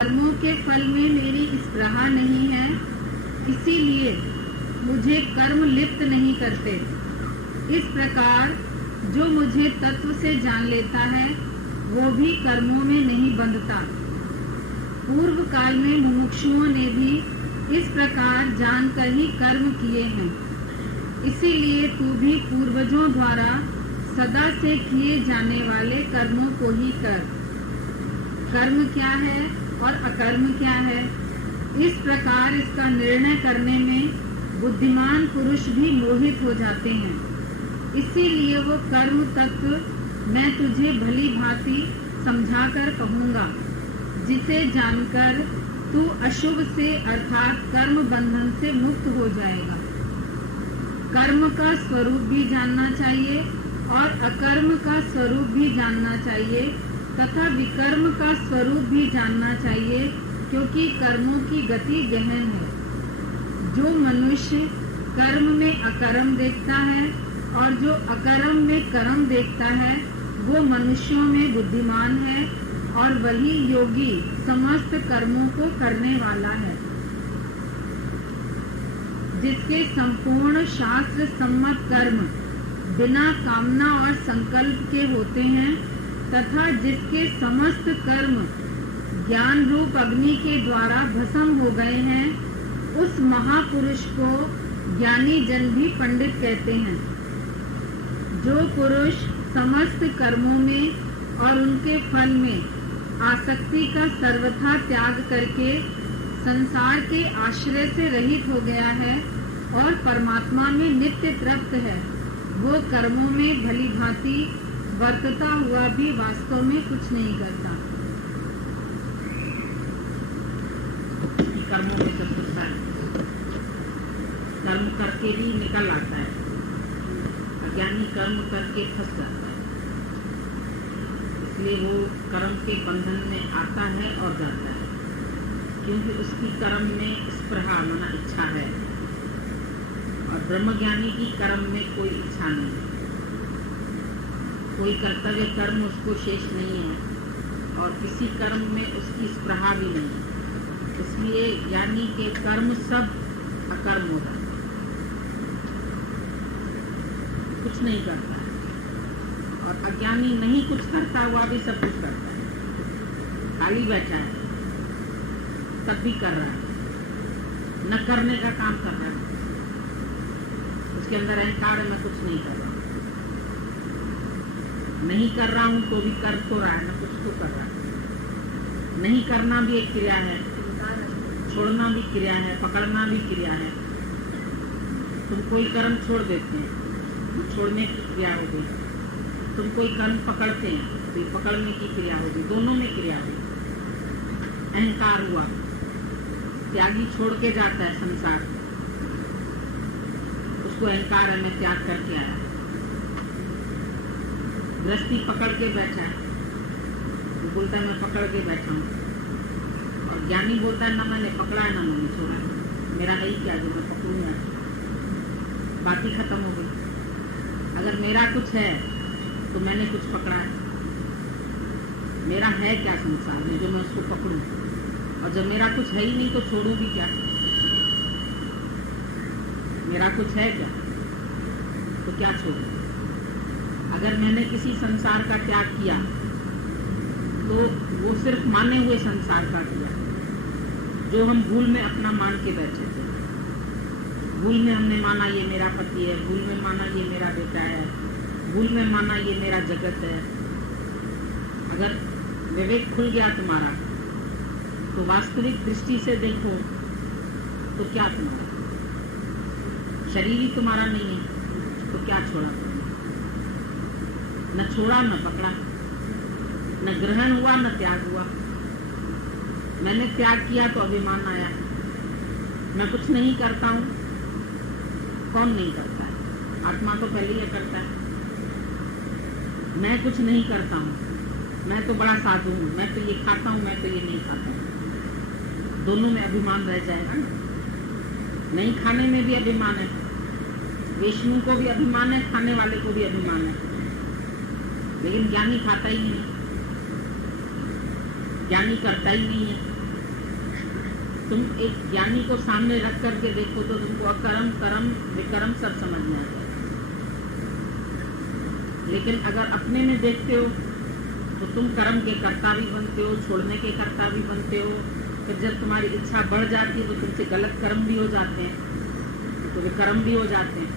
कर्मों के फल में मेरी स्पृहा नहीं है, इसीलिए मुझे कर्म लिप्त नहीं करते। इस प्रकार जो मुझे तत्व से जान लेता है वो भी कर्मों में नहीं बंधता। पूर्व काल में मुमुक्षुओं ने भी इस प्रकार जानकर ही कर्म किए हैं। इसीलिए तू भी पूर्वजों द्वारा सदा से किए जाने वाले कर्मों को ही कर। कर्म क्या है और अकर्म क्या है, इस प्रकार इसका निर्णय करने में बुद्धिमान पुरुष भी मोहित हो जाते हैं। इसीलिए वो कर्म तत्व मैं तुझे भली भांति समझाकर कहूँगा, जिसे जानकर तू अशुभ से अर्थात कर्म बंधन से मुक्त हो जाएगा। कर्म का स्वरूप भी जानना चाहिए और अकर्म का स्वरूप भी जानना चाहिए तथा विकर्म का स्वरूप भी जानना चाहिए, क्योंकि कर्मों की गति गहन है। जो मनुष्य कर्म में अकर्म देखता है और जो अकर्म में कर्म देखता है वो मनुष्यों में बुद्धिमान है और वही योगी समस्त कर्मों को करने वाला है। जिसके संपूर्ण शास्त्र सम्मत कर्म बिना कामना और संकल्प के होते हैं तथा जिसके समस्त कर्म ज्ञान रूप अग्नि के द्वारा भस्म हो गए हैं, उस महापुरुष को ज्ञानी जन भी पंडित कहते हैं। जो पुरुष समस्त कर्मों में और उनके फल में आसक्ति का सर्वथा त्याग करके संसार के आश्रय से रहित हो गया है और परमात्मा में नित्य तृप्त है, वो कर्मों में भली भांति वर्तता हुआ भी वास्तव में कुछ नहीं करता। कर्मों में सब कुछ है, कर्म करके भी निकल आता है, अज्ञानी कर्म करके फंस जाता है। इसलिए वो कर्म के बंधन में आता है और जाता है, क्योंकि उसकी कर्म में स्पृहा माना इच्छा है और ब्रह्मज्ञानी की कर्म में कोई इच्छा नहीं है, कोई कर्तव्य कर्म उसको शेष नहीं है और किसी कर्म में उसकी स्पृहा भी नहीं है। इसलिए ज्ञानी के कर्म सब अकर्म हो जाते हैं, कुछ नहीं करता है, और अज्ञानी नहीं कुछ करता हुआ भी सब कुछ करता है, खाली बैठा है तब भी कर रहा है, न करने का काम कर रहा है। उसके अंदर अहंकार है, मैं कुछ नहीं कर रहा हूँ, नहीं कर रहा हूँ तो भी कर तो रहा है, न कुछ तो कर रहा है। नहीं करना भी एक क्रिया है, छोड़ना भी क्रिया है, पकड़ना भी क्रिया है। तुम कोई कर्म छोड़ देते हैं, छोड़ने की क्रिया हो गई। तुम कोई कर्म पकड़ते हैं तो पकड़ने की क्रिया हो गई, दोनों में क्रिया हो गई। अहंकार हुआ, त्यागी छोड़ के जाता है संसार, उसको अहंकार है मैं त्याग करके आया। गृहस्थी पकड़ के बैठा है, वो बोलता है मैं पकड़ के बैठा हूँ, और ज्ञानी बोलता है ना मैंने पकड़ा है ना मैंने छोड़ा है, मेरा है ही क्या जो मैं पकड़ूंगा। बात ही खत्म हो गई। अगर मेरा कुछ है तो मैंने कुछ पकड़ा है, मेरा है क्या संसार में जो मैं उसको पकड़ूं, और जब मेरा कुछ है ही नहीं तो छोड़ूं भी क्या। मेरा कुछ है क्या तो क्या छोड़ूं। अगर मैंने किसी संसार का त्याग किया तो वो सिर्फ माने हुए संसार का किया, जो हम भूल में अपना मान के बैठे थे। भूल में हमने माना ये मेरा पति है, भूल में माना ये मेरा बेटा है, भूल में माना ये मेरा जगत है। अगर विवेक खुल गया तुम्हारा तो वास्तविक दृष्टि से देखो तो क्या तुम्हारा शरीर ही तुम्हारा नहीं है तो क्या छोड़ा तुमने। न छोड़ा न पकड़ा, न ग्रहण हुआ न त्याग हुआ। मैंने त्याग किया तो अभिमान आया, मैं कुछ नहीं करता हूँ। कौन नहीं करता है? आत्मा तो पहले ही करता है। मैं कुछ नहीं करता हूँ, मैं तो बड़ा साधु हूँ, मैं तो ये खाता हूँ, मैं तो ये नहीं खाता हूँ। दोनों में अभिमान रह जाएगा ना। नहीं खाने में भी अभिमान है, विष्णु को भी अभिमान है, खाने वाले को भी अभिमान है, लेकिन ज्ञानी खाता ही नहीं, ज्ञानी करता ही नहीं है। तुम एक ज्ञानी को सामने रख करके देखो तो तुमको अकर्म, कर्म, विकर्म सब समझ में आ जाएगा। लेकिन अगर अपने में देखते हो तो तुम कर्म के कर्ता भी बनते हो, छोड़ने के कर्ता भी बनते हो। फिर जब तुम्हारी इच्छा बढ़ जाती है तो तुमसे गलत कर्म भी हो जाते हैं, तो विकर्म भी हो जाते हैं।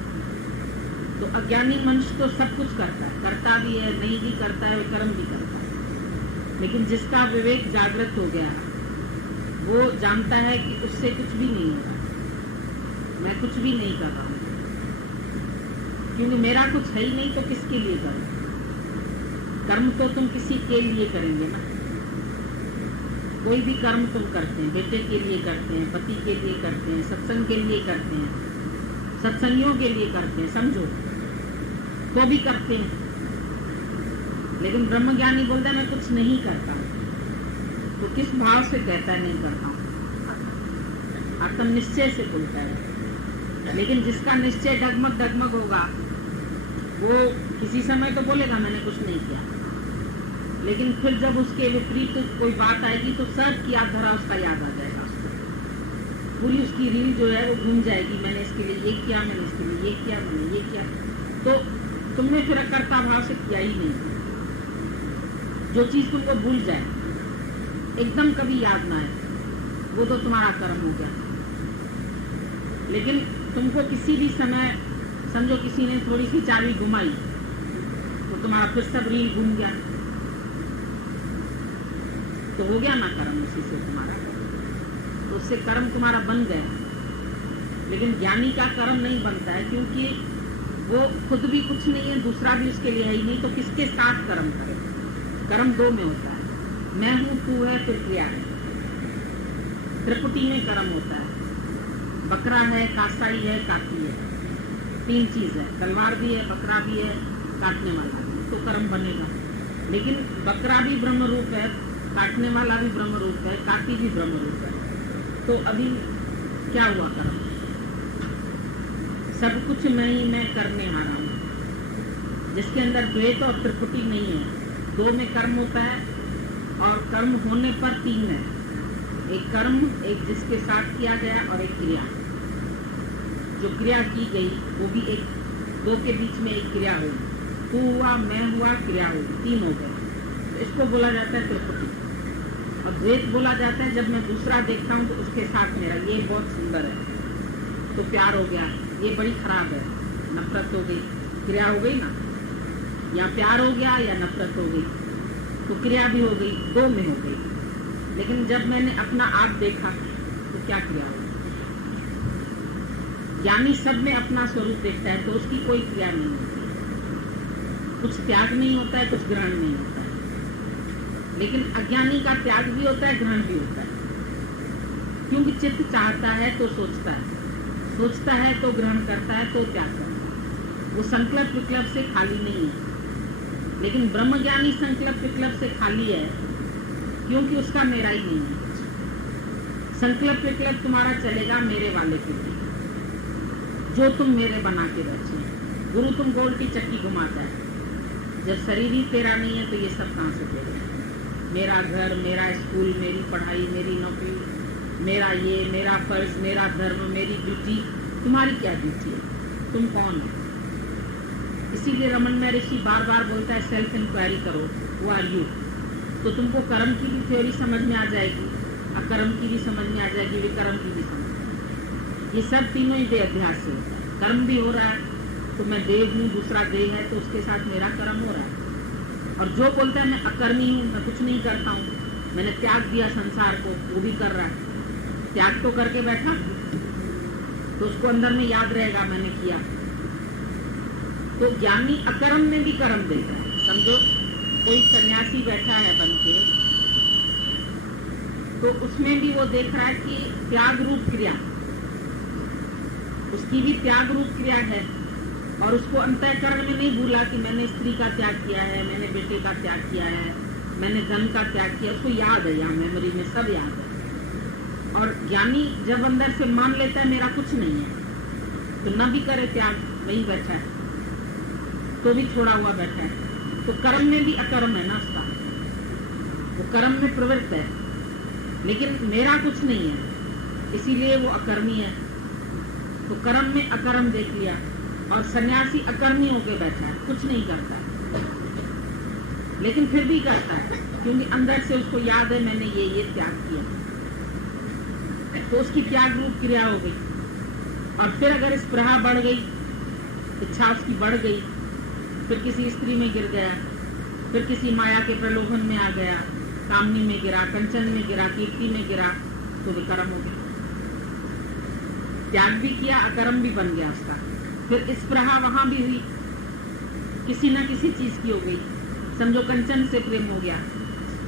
तो अज्ञानी मनुष्य तो सब कुछ करता है, करता भी है, नहीं भी करता है, विकर्म भी करता है। लेकिन जिसका विवेक जागृत हो गया वो जानता है कि उससे कुछ भी नहीं होगा, मैं कुछ भी नहीं कर रहा हूँ, क्योंकि मेरा कुछ है ही नहीं तो किसके लिए करूँ। कर्म तो तुम किसी के लिए करेंगे ना। कोई भी कर्म तुम करते हैं, बेटे के लिए करते हैं, पति के लिए करते हैं, सत्संग के लिए करते हैं, सत्संगियों के लिए करते हैं, समझो तो भी करते हैं। लेकिन ब्रह्मज्ञानी बोलता है मैं कुछ नहीं करता हूँ, तो किस भाव से कहता है नहीं करता हूँ? आत्म निश्चय से बोलता है। लेकिन जिसका निश्चय डगमग होगा वो किसी समय तो बोलेगा मैंने कुछ नहीं किया, लेकिन फिर जब उसके विपरीत कोई बात आएगी तो सब की याद धरा उसका याद आ जाएगा। पूरी उसकी रील जो है वो घूम जाएगी, मैंने इसके लिए ये किया, मैंने इसके लिए ये किया, मैंने ये किया। तो तुमने फिर कर्ता भाव से किया ही नहीं। जो चीज तुमको भूल जाए, एकदम कभी याद ना आए, वो तो तुम्हारा कर्म हो गया। लेकिन तुमको किसी भी समय समझो किसी ने थोड़ी सी चाबी घुमाई तो तुम्हारा फिर सब रील घूम गया, तो हो गया ना कर्म उसी से तुम्हारा, तो उससे कर्म तुम्हारा बन गया। लेकिन ज्ञानी का कर्म नहीं बनता है, क्योंकि वो खुद भी कुछ नहीं है, दूसरा भी उसके लिए है ही नहीं, तो किसके साथ कर्म करे? कर्म दो में होता है, मैं हूं, तू है, फिर क्रिया है। त्रिपुटी में कर्म होता है, बकरा है, कासाई है, काटी है, तीन चीज है, तलवार भी है, बकरा भी है, काटने वाला भी, तो कर्म बनेगा। लेकिन बकरा भी ब्रह्म रूप है, काटने वाला भी ब्रह्म रूप है, काटी भी ब्रह्म रूप है, तो अभी क्या हुआ कर्म? सब कुछ मैं करने आ रहा हूँ, जिसके अंदर द्वैत और त्रिपुटी नहीं है। दो में कर्म होता है और कर्म होने पर तीन है, एक कर्म, एक जिसके साथ किया गया और एक क्रिया। जो क्रिया की गई वो भी एक, दो के बीच में एक क्रिया हुई, तू हुआ, मैं हुआ, क्रिया हुई, तीन हो गए, तो इसको बोला जाता है त्रिपुटी। और द्वैत बोला जाता है जब मैं दूसरा देखता हूँ तो उसके साथ मेरा, ये बहुत सुंदर है तो प्यार हो गया, ये बड़ी खराब है, नफरत हो गई, क्रिया हो गई ना, या प्यार हो गया या नफरत हो गई, तो क्रिया भी हो गई, दो में हो गई। लेकिन जब मैंने अपना आप देखा तो क्या क्रिया हो गई? ज्ञानी सब में अपना स्वरूप देखता है तो उसकी कोई क्रिया नहीं होती, कुछ त्याग नहीं होता है, कुछ ग्रहण नहीं होता है। लेकिन अज्ञानी का त्याग भी होता है, ग्रहण भी होता है, क्योंकि चित्त चाहता है तो सोचता है, सोचता है तो ग्रहण करता है, तो त्याग करता है। वो संकल्प विकल्प से खाली नहीं है। लेकिन ब्रह्मज्ञानी संकल्प विकल्प से खाली है, क्योंकि उसका मेरा ही नहीं है। संकल्प विकल्प तुम्हारा चलेगा मेरे वाले के लिए, जो तुम मेरे बना के बैठे। गुरु तुम गोल की चक्की घुमाता है, जब शरीर ही तेरा नहीं है तो ये सब कहाँ से तेरा? मेरा घर, मेरा स्कूल, मेरी पढ़ाई, मेरी नौकरी, मेरा ये, मेरा फर्ज, मेरा धर्म, मेरी ड्यूटी, तुम्हारी क्या ड्यूटी है? तुम कौन हो? इसीलिए रमन महर्षि बार बार बोलता है सेल्फ इंक्वायरी करो, हु आर यू। तो तुमको कर्म की भी थ्योरी समझ में आ जाएगी, अकर्म की भी समझ में आ जाएगी, विकर्म की भी समझ में। ये सब तीनों ही देह अध्यास से होता है। कर्म भी हो रहा है तो मैं देह हूँ, दूसरा देह है तो उसके साथ मेरा कर्म हो रहा है। और जो बोलता है मैं अकर्मी हूँ, मैं कुछ नहीं करता हूँ, मैंने त्याग दिया संसार को, वो भी कर रहा है। त्याग तो करके बैठा तो उसको अंदर में याद रहेगा मैंने किया। तो ज्ञानी अकर्म में भी कर्म देता है। समझो कोई सन्यासी बैठा है बन के, तो उसमें भी वो देख रहा है कि त्याग रूप क्रिया, उसकी भी त्याग रूप क्रिया है। और उसको अंतःकरण में नहीं भूला कि मैंने स्त्री का त्याग किया है, मैंने बेटे का त्याग किया है, मैंने धन का त्याग किया। उसको याद है, यहाँ मेमोरी में सब याद है। और ज्ञानी जब अंदर से मान लेता है मेरा कुछ नहीं है, तो न भी करे त्याग, वहीं बैठा है तो भी छोड़ा हुआ बैठा है। तो कर्म में भी अकर्म है ना उसका, वो कर्म में प्रवृत्त है, लेकिन मेरा कुछ नहीं है। इसीलिए वो अकर्मी है। तो कर्म में अकर्म देख लिया, और सन्यासी अकर्मी होके बैठा है, कुछ नहीं करता है, लेकिन फिर भी करता है क्योंकि अंदर से उसको याद है मैंने ये त्याग किया, तो उसकी त्याग रूप क्रिया हो गई। और फिर अगर स्पृहा बढ़ गई, इच्छा उसकी बढ़ गई, फिर किसी स्त्री में गिर गया, फिर किसी माया के प्रलोभन में आ गया, कामनी में गिरा, कंचन में गिरा, कीर्ति में गिरा, तो विकर्म हो गया। त्याग भी किया, अकर्म भी बन गया उसका। फिर स्पृहा वहां भी हुई, किसी न किसी चीज की हो गई। समझो कंचन से प्रेम हो गया,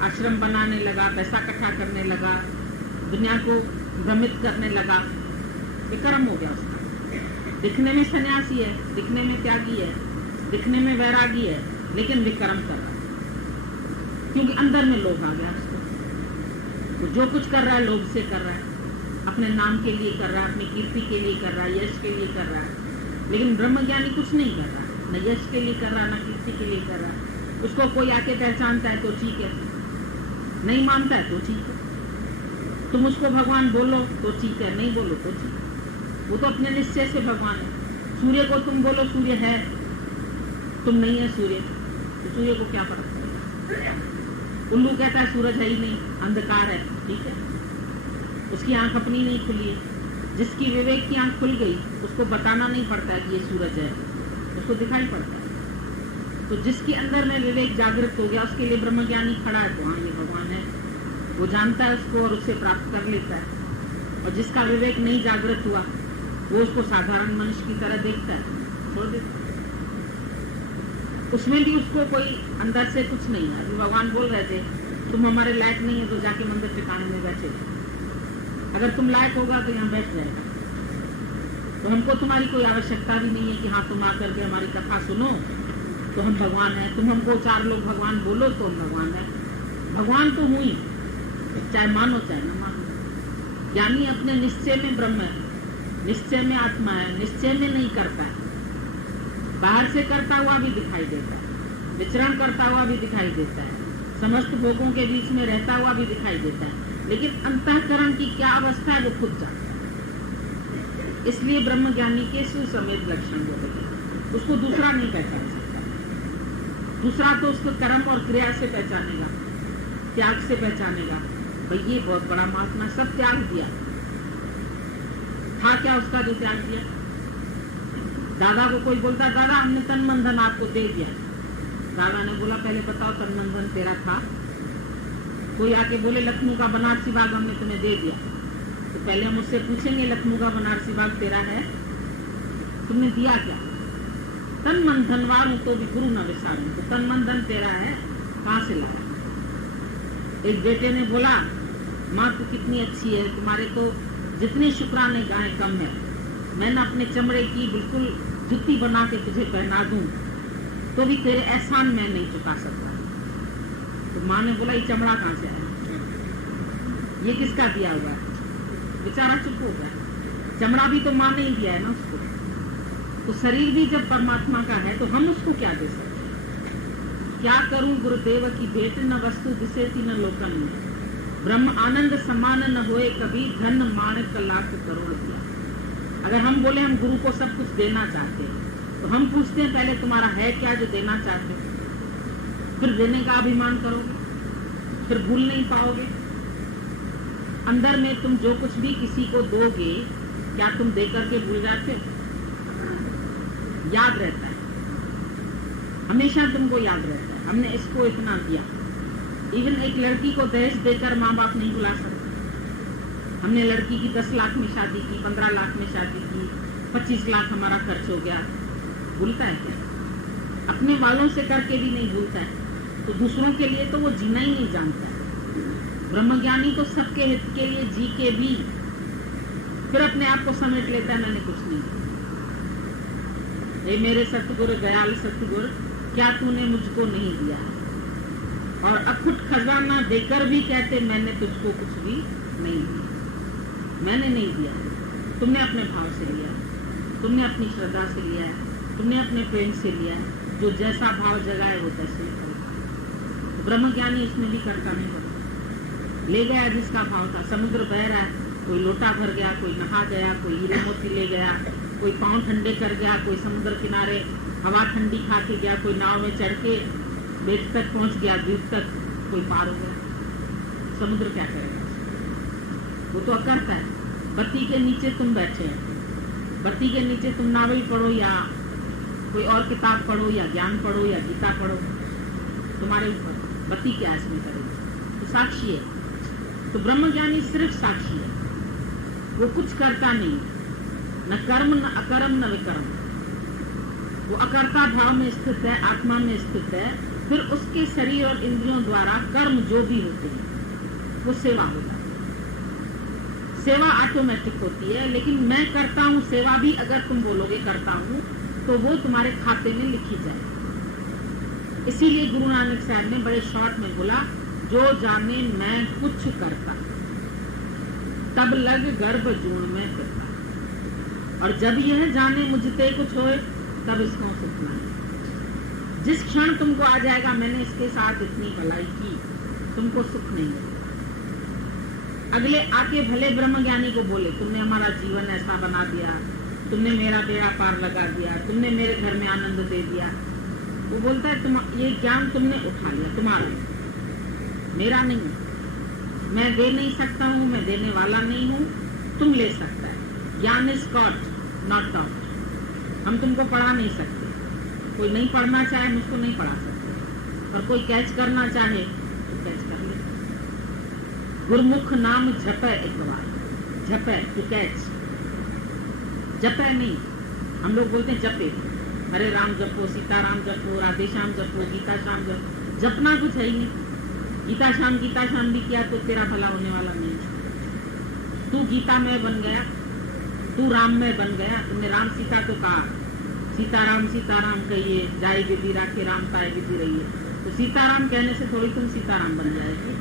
आश्रम बनाने लगा, पैसा इकट्ठा करने लगा, दुनिया को भ्रमित करने लगा, विकर्म हो गया उसका। दिखने में सन्यासी है, दिखने में त्यागी है, दिखने में वैरागी है, लेकिन विकर्म कर रहा है क्योंकि अंदर में लोभ आ गया उसको। वो जो कुछ कर रहा है लोभ से कर रहा है, अपने नाम के लिए कर रहा है, अपनी कीर्ति के लिए कर रहा है, यश के लिए कर रहा है। लेकिन ब्रह्मज्ञानी कुछ नहीं कर रहा, न यश के लिए कर रहा, न कीर्ति के लिए कर रहा है। उसको कोई आके पहचानता है तो ठीक है, नहीं मानता है तो ठीक है। तुम उसको भगवान बोलो तो ठीक है, नहीं बोलो तो ठीक है। वो तो अपने निश्चय से भगवान है। सूर्य को तुम बोलो सूर्य है, तुम नहीं है सूर्य, तो सूर्य को क्या फर्क पड़ेगा। उल्लू कहता है सूरज है ही नहीं, अंधकार है, ठीक है, उसकी आंख अपनी नहीं खुली है। जिसकी विवेक की आंख खुल गई उसको बताना नहीं पड़ता है कि ये सूरज है, उसको दिखाई पड़ता है। तो जिसके अंदर में विवेक जागृत हो गया उसके लिए ब्रह्मज्ञानी खड़ा है, तो हाँ ये भगवान है, वो जानता है उसको और उससे प्राप्त कर लेता है। और जिसका विवेक नहीं जागृत हुआ वो उसको साधारण मनुष्य की तरह देखता है, छोड़ देता है। उसमें भी उसको कोई अंदर से कुछ नहीं है। अभी भगवान बोल रहे थे तुम हमारे लायक नहीं है तो जाके मंदिर ठिकाने में बैठे, अगर तुम लायक होगा तो यहाँ बैठ जाएगा। तो हमको तुम्हारी कोई आवश्यकता भी नहीं है कि हाँ तुम आकर के हमारी कथा सुनो तो हम भगवान हैं, तुम हमको 4 लोग भगवान बोलो तो हम भगवान हैं। भगवान तो हुई, चाहे मानो चाहे न मानो। ज्ञानी अपने निश्चय में ब्रह्म है, निश्चय में आत्मा है, निश्चय में नहीं करता है। बाहर से करता हुआ भी दिखाई देता है, विचरण करता हुआ भी दिखाई देता है, समस्त भोगों के बीच में रहता हुआ भी दिखाई देता है, लेकिन अंतःकरण की क्या अवस्था है वो खुद जानता है। इसलिए ब्रह्मज्ञानी के सुसमेत लक्षण जो है उसको दूसरा नहीं पहचान सकता। दूसरा तो उसको कर्म और क्रिया से पहचानेगा, त्याग से पहचानेगा। भाई ये बहुत बड़ा महात्मा, सब त्याग दिया, था क्या उसका जो त्याग दिया। दादा को कोई बोलता दादा हमने तन मन धन आपको दे दिया, दादा ने बोला पहले बताओ तन मन धन तेरा था। कोई आके बोले लखनऊ का बनारसी बाग हमने तुम्हें दे दिया, तो पहले हम उससे पूछेंगे लखनऊ का बनारसी बाग तेरा है, तुमने दिया क्या। तन मन धनवार हूं तो भी गुरु न विसारूं, तो तन मन धन तेरा है, कहाँ से लाया। एक बेटे ने बोला माँ तू कितनी अच्छी है, तुम्हारे तो जितने शुक्राने गाय कम है, मैंने अपने चमड़े की बिल्कुल जुत्ती बना के तुझे पहना दूं तो भी तेरे एहसान मैं नहीं चुका सकता। तो माँ ने बोला ये चमड़ा कहाँ से आया, ये किसका दिया हुआ है। बेचारा चुप हो गया, चमड़ा भी तो माँ ने ही दिया है ना उसको। तो शरीर भी जब परमात्मा का है तो हम उसको क्या दे सकते हैं। क्या करूं गुरुदेव की भेंट, न वस्तु दिसेती न लोकन में, ब्रह्म आनंद समान न होए कभी, धन माणक लाख करोड़ दिया। अगर हम बोले हम गुरु को सब कुछ देना चाहते हैं तो हम पूछते हैं पहले तुम्हारा है क्या जो देना चाहते हो, फिर देने का अभिमान करोगे, फिर भूल नहीं पाओगे। अंदर में तुम जो कुछ भी किसी को दोगे क्या तुम दे करके भूल जाते हो। याद रहता है, हमेशा तुमको याद रहता है हमने इसको इतना दिया। इवन एक लड़की को दहेज देकर माँ बाप नहीं भुला सकते। हमने लड़की की 10 लाख में शादी की, 15 लाख में शादी की, 25 लाख हमारा खर्च हो गया, भूलता है क्या। अपने वालों से करके भी नहीं भूलता है, तो दूसरों के लिए तो वो जीना ही नहीं जानता है। ब्रह्मज्ञानी तो सबके हित के लिए जी के भी फिर अपने आप को समेट लेता है मैंने कुछ नहीं। ये मेरे सतगुरु दयाल सतगुरु क्या तूने मुझको नहीं दिया, और अखुट खजाना देकर भी कहते मैंने तुझको कुछ भी नहीं दिया। मैंने नहीं दिया, तुमने अपने भाव से लिया, तुमने अपनी श्रद्धा से लिया है, तुमने अपने प्रेम से लिया है। जो जैसा भाव जगाए वो तैसे ही करे। तो ब्रह्मज्ञानी इसमें भी करता नहीं होता। ले गया जिसका भाव था, समुद्र बह रहा है, कोई लोटा भर गया, कोई नहा गया, कोई हीरे मोती ले गया, कोई पाँव ठंडे कर गया, कोई समुद्र किनारे हवा ठंडी खा के गया, कोई नाव में चढ़ के बेट तक पहुंच गया, द्वीप तक कोई पार हो गया। समुद्र क्या करेगा? वो तो अकर्ता है। बत्ती के नीचे तुम बैठे हैं, बत्ती के नीचे तुम नावल पढ़ो या कोई और किताब पढ़ो या ज्ञान पढ़ो या गीता पढ़ो, तुम्हारे ऊपर। बत्ती क्या इसमें करेगी? तो साक्षी है। तो ब्रह्मज्ञानी सिर्फ साक्षी है, वो कुछ करता नहीं, न कर्म न अकर्म न विकर्म। वो अकर्ता भाव में स्थित है, आत्मा में स्थित है। फिर उसके शरीर और इंद्रियों द्वारा कर्म जो भी होते हैं वो सेवा होता है। सेवा ऑटोमेटिक होती है, लेकिन मैं करता हूँ सेवा भी अगर तुम बोलोगे करता हूँ तो वो तुम्हारे खाते में लिखी जाए। इसीलिए गुरु नानक साहब ने बड़े शॉर्ट में बोला, जो जाने मैं कुछ करता तब लग गर्भ जून में फिरता, और जब यह जाने मुझते कुछ होए तब इसको सुख नहीं। जिस क्षण तुमको आ जाएगा मैंने इसके साथ इतनी भलाई की, तुमको सुख नहीं है। अगले आके भले ब्रह्मज्ञानी को बोले, तुमने हमारा जीवन ऐसा बना दिया, तुमने मेरा बेड़ा पार लगा दिया, तुमने मेरे घर में आनंद दे दिया। वो बोलता है तुम ये ज्ञान तुमने उठा लिया, तुम्हारा, मेरा नहीं। मैं दे नहीं सकता हूँ, मैं देने वाला नहीं हूँ, तुम ले सकता है। ज्ञान इज गॉड नॉट टॉट। हम तुमको पढ़ा नहीं सकते। कोई नहीं पढ़ना चाहे हम उसको नहीं पढ़ा सकते, और कोई कैच करना चाहे तो कैच कर ले। गुरमुख नाम जपे, एक बार जपे टू कैच, जपे नहीं। हम लोग बोलते हैं जपे, हरे राम जपो, सीताराम जपो, राधे श्याम जपो, गीता श्याम जपो। जपना कुछ है ही नहीं। गीता श्याम भी किया तो तेरा भला होने वाला नहीं। तू गीता में बन गया, तू राम में बन गया। तुमने राम सीता तो कहा, सीताराम कहिए, जाए विधि राखे राम पाए विधि रहिए। तो सीताराम कहने से थोड़ी तुम सीताराम बन जाएगी।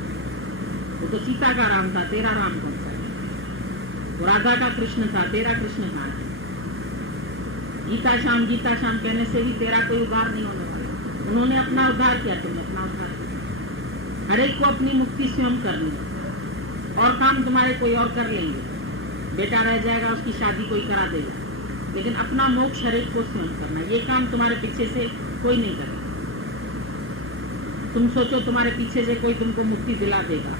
वो तो सीता का राम था, तेरा राम कौन सा है? वो राधा का कृष्ण था, तेरा कृष्ण कहाँ है? गीता श्याम कहने से भी तेरा कोई उद्धार नहीं होने वाला। उन्होंने अपना उद्धार किया, तुमने अपना उद्धार किया। हर एक को अपनी मुक्ति स्वयं करनी है, और काम तुम्हारे कोई और कर लेंगे। बेटा रह जाएगा, उसकी शादी कोई करा देगा, लेकिन अपना मोक्ष हर एक को स्वयं करना। ये काम तुम्हारे पीछे से कोई नहीं करेगा। तुम सोचो तुम्हारे पीछे से कोई तुमको मुक्ति दिला देगा,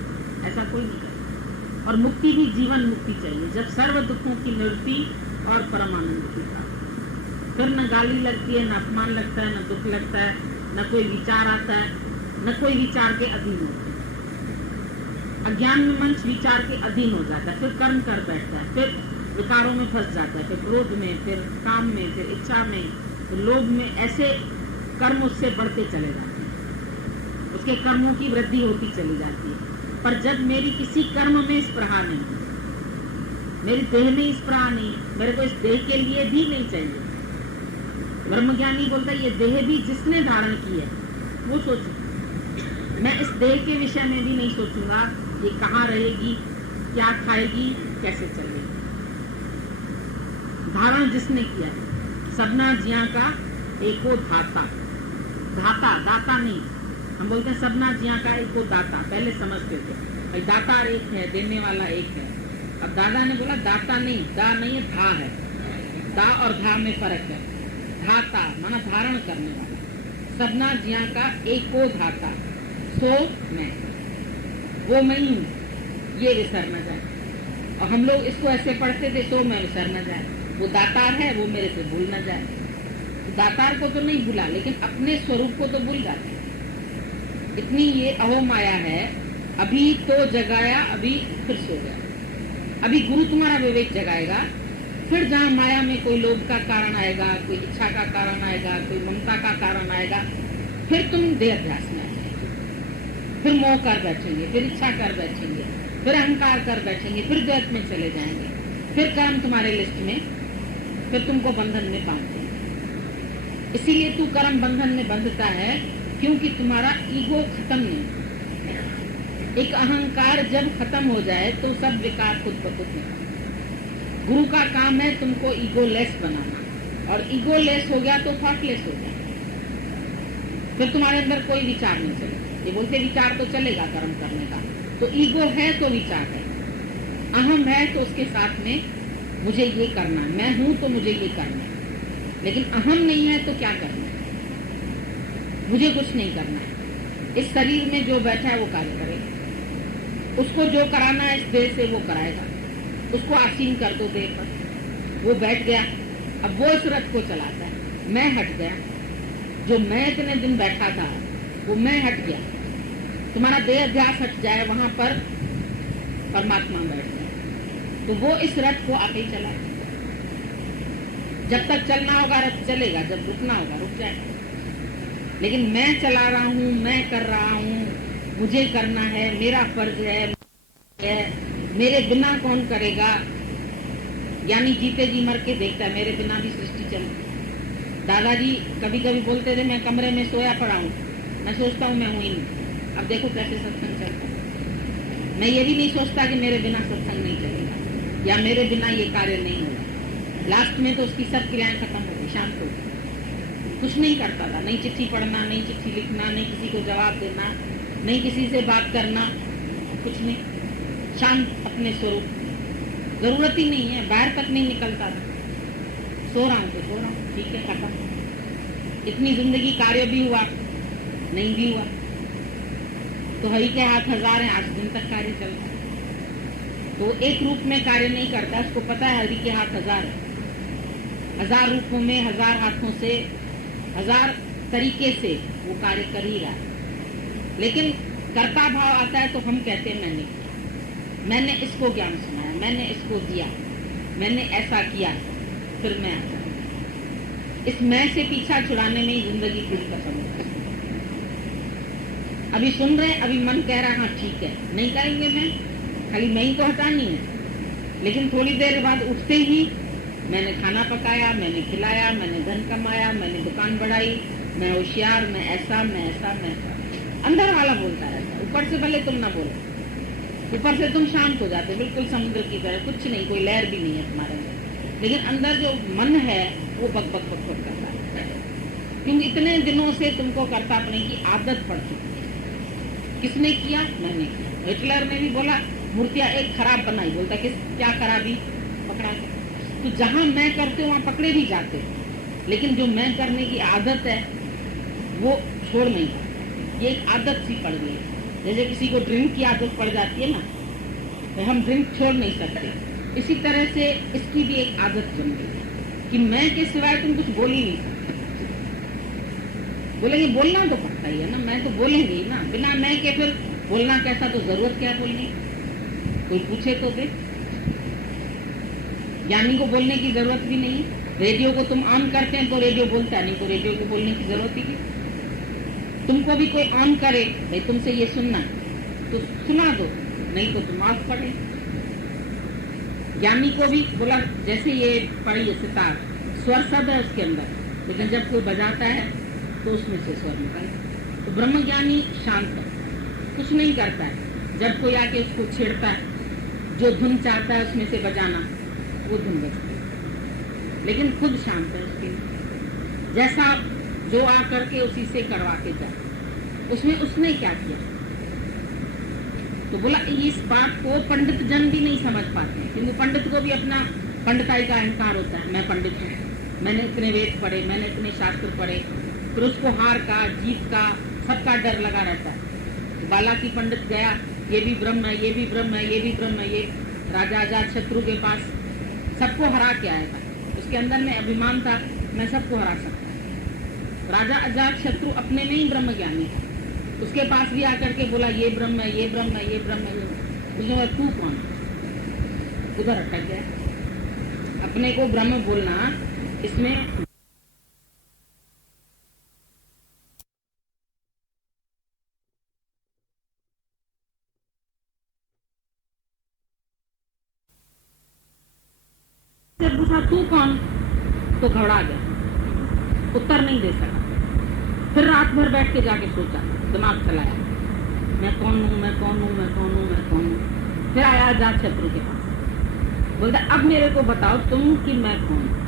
ऐसा कोई नहीं करेगा। और मुक्ति भी जीवन मुक्ति चाहिए, जब सर्व दुखों की निवृत्ति और परमानंद की प्राप्ति। फिर न गाली लगती है, न अपमान लगता है, न दुख लगता है, न कोई विचार आता है, न कोई विचार के अधीन होता है। अज्ञान में मनुष्य विचार के अधीन हो जाता है, फिर कर्म कर बैठता है, फिर विकारों में फंस जाता है, फिर क्रोध में, फिर काम में, फिर इच्छा में, फिर लोभ में। ऐसे कर्म उससे बढ़ते चले जाते हैं, उसके कर्मों की वृद्धि होती चली जाती है। पर जब मेरी किसी कर्म में स्पृहा नहीं, मेरी देह में स्पृहा नहीं, मेरे को इस देह के लिए भी नहीं चाहिए। ब्रह्मज्ञानी बोलता है ये देह भी जिसने धारण की है वो सोचे, मैं इस देह के विषय में भी नहीं सोचूंगा, ये कहाँ रहेगी, क्या खाएगी, कैसे चलेगी। धारण जिसने किया है, सबना जिया का एको धाता, दाता नहीं। हम बोलते हैं सबना जिया का एको दाता, पहले समझते थे भाई दाता एक है, देने वाला एक है। अब दादा ने बोला दाता नहीं, दा नहीं है, धा है। दा और धा में फर्क है। धाता माना धारण करने वाला। सबना जिया का एको धाता, सो मैं, वो मैं हूँ, ये विसर न जाए। और हम लोग इसको ऐसे पढ़ते थे, सो मैं विसर न जाए। वो दातार है, वो मेरे से भूल न जाए। दातार को तो नहीं भूला, लेकिन अपने स्वरूप को तो भूल जाते। इतनी ये अहो माया है। अभी तो जगाया, अभी फिर सो गया। अभी गुरु तुम्हारा विवेक जगाएगा, फिर जहाँ माया में कोई लोभ का कारण आएगा, कोई इच्छा का कारण आएगा, कोई ममता का कारण आएगा, फिर तुम देहाध्यास में आएंगे, फिर मोह कर बैठेंगे, फिर इच्छा कर बैठेंगे, फिर अहंकार कर बैठेंगे, फिर द्वैत में चले जाएंगे, फिर कर्म तुम्हारे लिस्ट में, फिर तुमको बंधन में बांध देंगे। इसीलिए तू कर्म बंधन में बंधता है क्योंकि तुम्हारा ईगो खत्म नहीं। एक अहंकार जब खत्म हो जाए तो सब विकार खुद ब खुद निकलते। गुरु का काम है तुमको ईगोलेस बनाना, और ईगोलेस हो गया तो थॉटलेस हो गया, फिर तुम्हारे अंदर कोई विचार नहीं चलेगा। ये बोलते विचार तो चलेगा कर्म करने का, तो ईगो है तो विचार है। अहम है तो उसके साथ में मुझे ये करना है, मैं हूं तो मुझे ये करना है। लेकिन अहम नहीं है तो क्या करना है? मुझे कुछ नहीं करना है। इस शरीर में जो बैठा है वो कार्य करेगा, उसको जो कराना है इस देह से वो कराएगा। उसको आसीन कर दो देह पर, वो बैठ गया, अब वो इस रथ को चलाता है। मैं हट गया, जो मैं इतने दिन बैठा था वो मैं हट गया। तुम्हारा देह अध्यास हट जाए, वहां पर परमात्मा बैठ जाए, तो वो इस रथ को आके ही चलाए। जब तक चलना होगा रथ चलेगा, जब रुकना होगा रुक जाएगा। लेकिन मैं चला रहा हूँ, मैं कर रहा हूँ, मुझे करना है, मेरा फर्ज है, मेरे बिना कौन करेगा। यानी जीते जी मर के देखता है, मेरे बिना भी सृष्टि चले। दादाजी कभी कभी बोलते थे मैं कमरे में सोया पड़ा हूँ, मैं सोचता हूँ मैं हूँ ही नहीं। अब देखो कैसे सत्संग चलता है। मैं ये भी नहीं सोचता कि मेरे बिना सत्संग नहीं चलेगा या मेरे बिना ये कार्य नहीं होगा। लास्ट में तो उसकी सब क्रियाएं खत्म हो गई, शांत हो गई। कुछ नहीं करता था, नहीं चिट्ठी पढ़ना, नहीं चिट्ठी लिखना, नहीं किसी को जवाब देना, नहीं किसी से बात करना, कुछ नहीं, शांत अपने स्वरूप। जरूरत ही नहीं है, बाहर तक नहीं निकलता था। सो रहा हूँ तो सो रहा हूँ, ठीक है, खत्म। इतनी जिंदगी कार्य भी हुआ, नहीं भी हुआ, तो हरि के हाथ हजार हैं, 8 दिन तक कार्य चलता है। तो एक रूप में कार्य नहीं करता, उसको पता है हरि के हाथ हजार है। 1000 रूपों में, 1000 हाथों से, 1000 तरीके से वो कार्य कर ही रहा है। लेकिन कर्ता भाव आता है तो हम कहते हैं मैंने इसको ज्ञान सुनाया, मैंने इसको दिया, मैंने ऐसा किया, फिर मैं आता। इस मैं से पीछा छुड़ाने में ही जिंदगी पूरी खत्म होती है। अभी सुन रहे, अभी मन कह रहा हाँ ठीक है, नहीं कहेंगे मैं, खाली मैं ही तो हटानी है। लेकिन थोड़ी देर बाद उठते ही मैंने खाना पकाया, मैंने खिलाया, मैंने धन कमाया, मैंने दुकान बढ़ाई, मैं होशियार, मैं ऐसा, मैं ऐसा, मैं ऐसा। अंदर वाला बोलता रहता है, ऊपर से भले तुम ना बोलो, ऊपर से तुम शांत हो जाते, बिल्कुल समुद्र की तरह, कुछ नहीं, कोई लहर भी नहीं है तुम्हारे अंदर। लेकिन अंदर जो मन है वो बक बक बक बक करता है, क्योंकि इतने दिनों से तुमको कर्तापने की आदत पड़ चुकी है। किसने किया? मैंने किया। हिटलर ने भी बोला मूर्तियां एक खराब बनाई, बोलता किस क्या खराबी, पकड़ा के। तो जहां मैं करते वहां पकड़े भी जाते, लेकिन जो मैं करने की आदत है वो छोड़ नहीं पाते। ये एक आदत सी पड़ गई है, जैसे किसी को ड्रिंक की आदत पड़ जाती है ना, तो हम ड्रिंक छोड़ नहीं सकते। इसी तरह से इसकी भी एक आदत बन गई कि मैं के सिवाय तुम कुछ बोल ही नहीं सकते। बोलेंगे बोलना तो पड़ता ही है ना, मैं तो बोलेंगे ही ना, बिना मैं के फिर बोलना कैसा, तो जरूरत क्या है बोलने, कोई पूछे तो दे। ज्ञानी को बोलने की जरूरत भी नहीं। रेडियो को तुम ऑन करते हैं तो रेडियो बोलता नहीं, तो रेडियो को बोलने की जरूरत ही नहीं। तुमको भी कोई ऑन करे, भाई तुमसे ये सुनना तो सुना दो, नहीं तो तुम आंख पढ़े। ज्ञानी को भी बोला जैसे ये पड़ी है सितार, स्वर शब्द है उसके अंदर, लेकिन जब कोई बजाता है तो उसमें से स्वर निकलता। तो ब्रह्मज्ञानी शांत है, कुछ नहीं करता है। जब कोई आके उसको छेड़ता है, जो धुन चाहता है उसमें से बजाना, वो धुन बजती है, लेकिन खुद शांत है उसके लिए। जैसा जो आकर के उसी से करवा के जाए, उसमें उसने क्या किया। तो बोला इस बात को पंडित जन भी नहीं समझ पाते, क्योंकि पंडित को भी अपना पंडिताई का अहंकार होता है, मैं पंडित हूँ, मैंने इतने वेद पढ़े, मैंने इतने शास्त्र पढ़े, फिर उसको हार का, जीत का, सबका डर लगा रहता है। तो बाला की पंडित गया, ये भी ब्रह्म है, ये भी ब्रह्म है, ये भी ब्रह्म है। ये राजा अजात शत्रु के पास सबको हरा के आया था, उसके अंदर में अभिमान था, मैं सबको हरा सकता। राजा अजात शत्रु अपने में ही ब्रह्म ज्ञानी था, उसके पास भी आकर के बोला ये ब्रह्म है, ये ब्रह्म है, ये ब्रह्म है। उसने बोला तू कौन? उधर अटक गया। अपने को ब्रह्म बोलना, इसमें पूछा तू कौन, तो घबरा गया, उत्तर नहीं दे सका। फिर रात भर बैठ के जाके सोचा, दिमाग चलाया, मैं कौन हूँ, मैं कौन हूँ, मैं कौन हूँ, मैं कौन हूँ। फिर आया अजात शत्रु के पास, बोलता अब मेरे को बताओ तुम कि मैं कौन हूँ,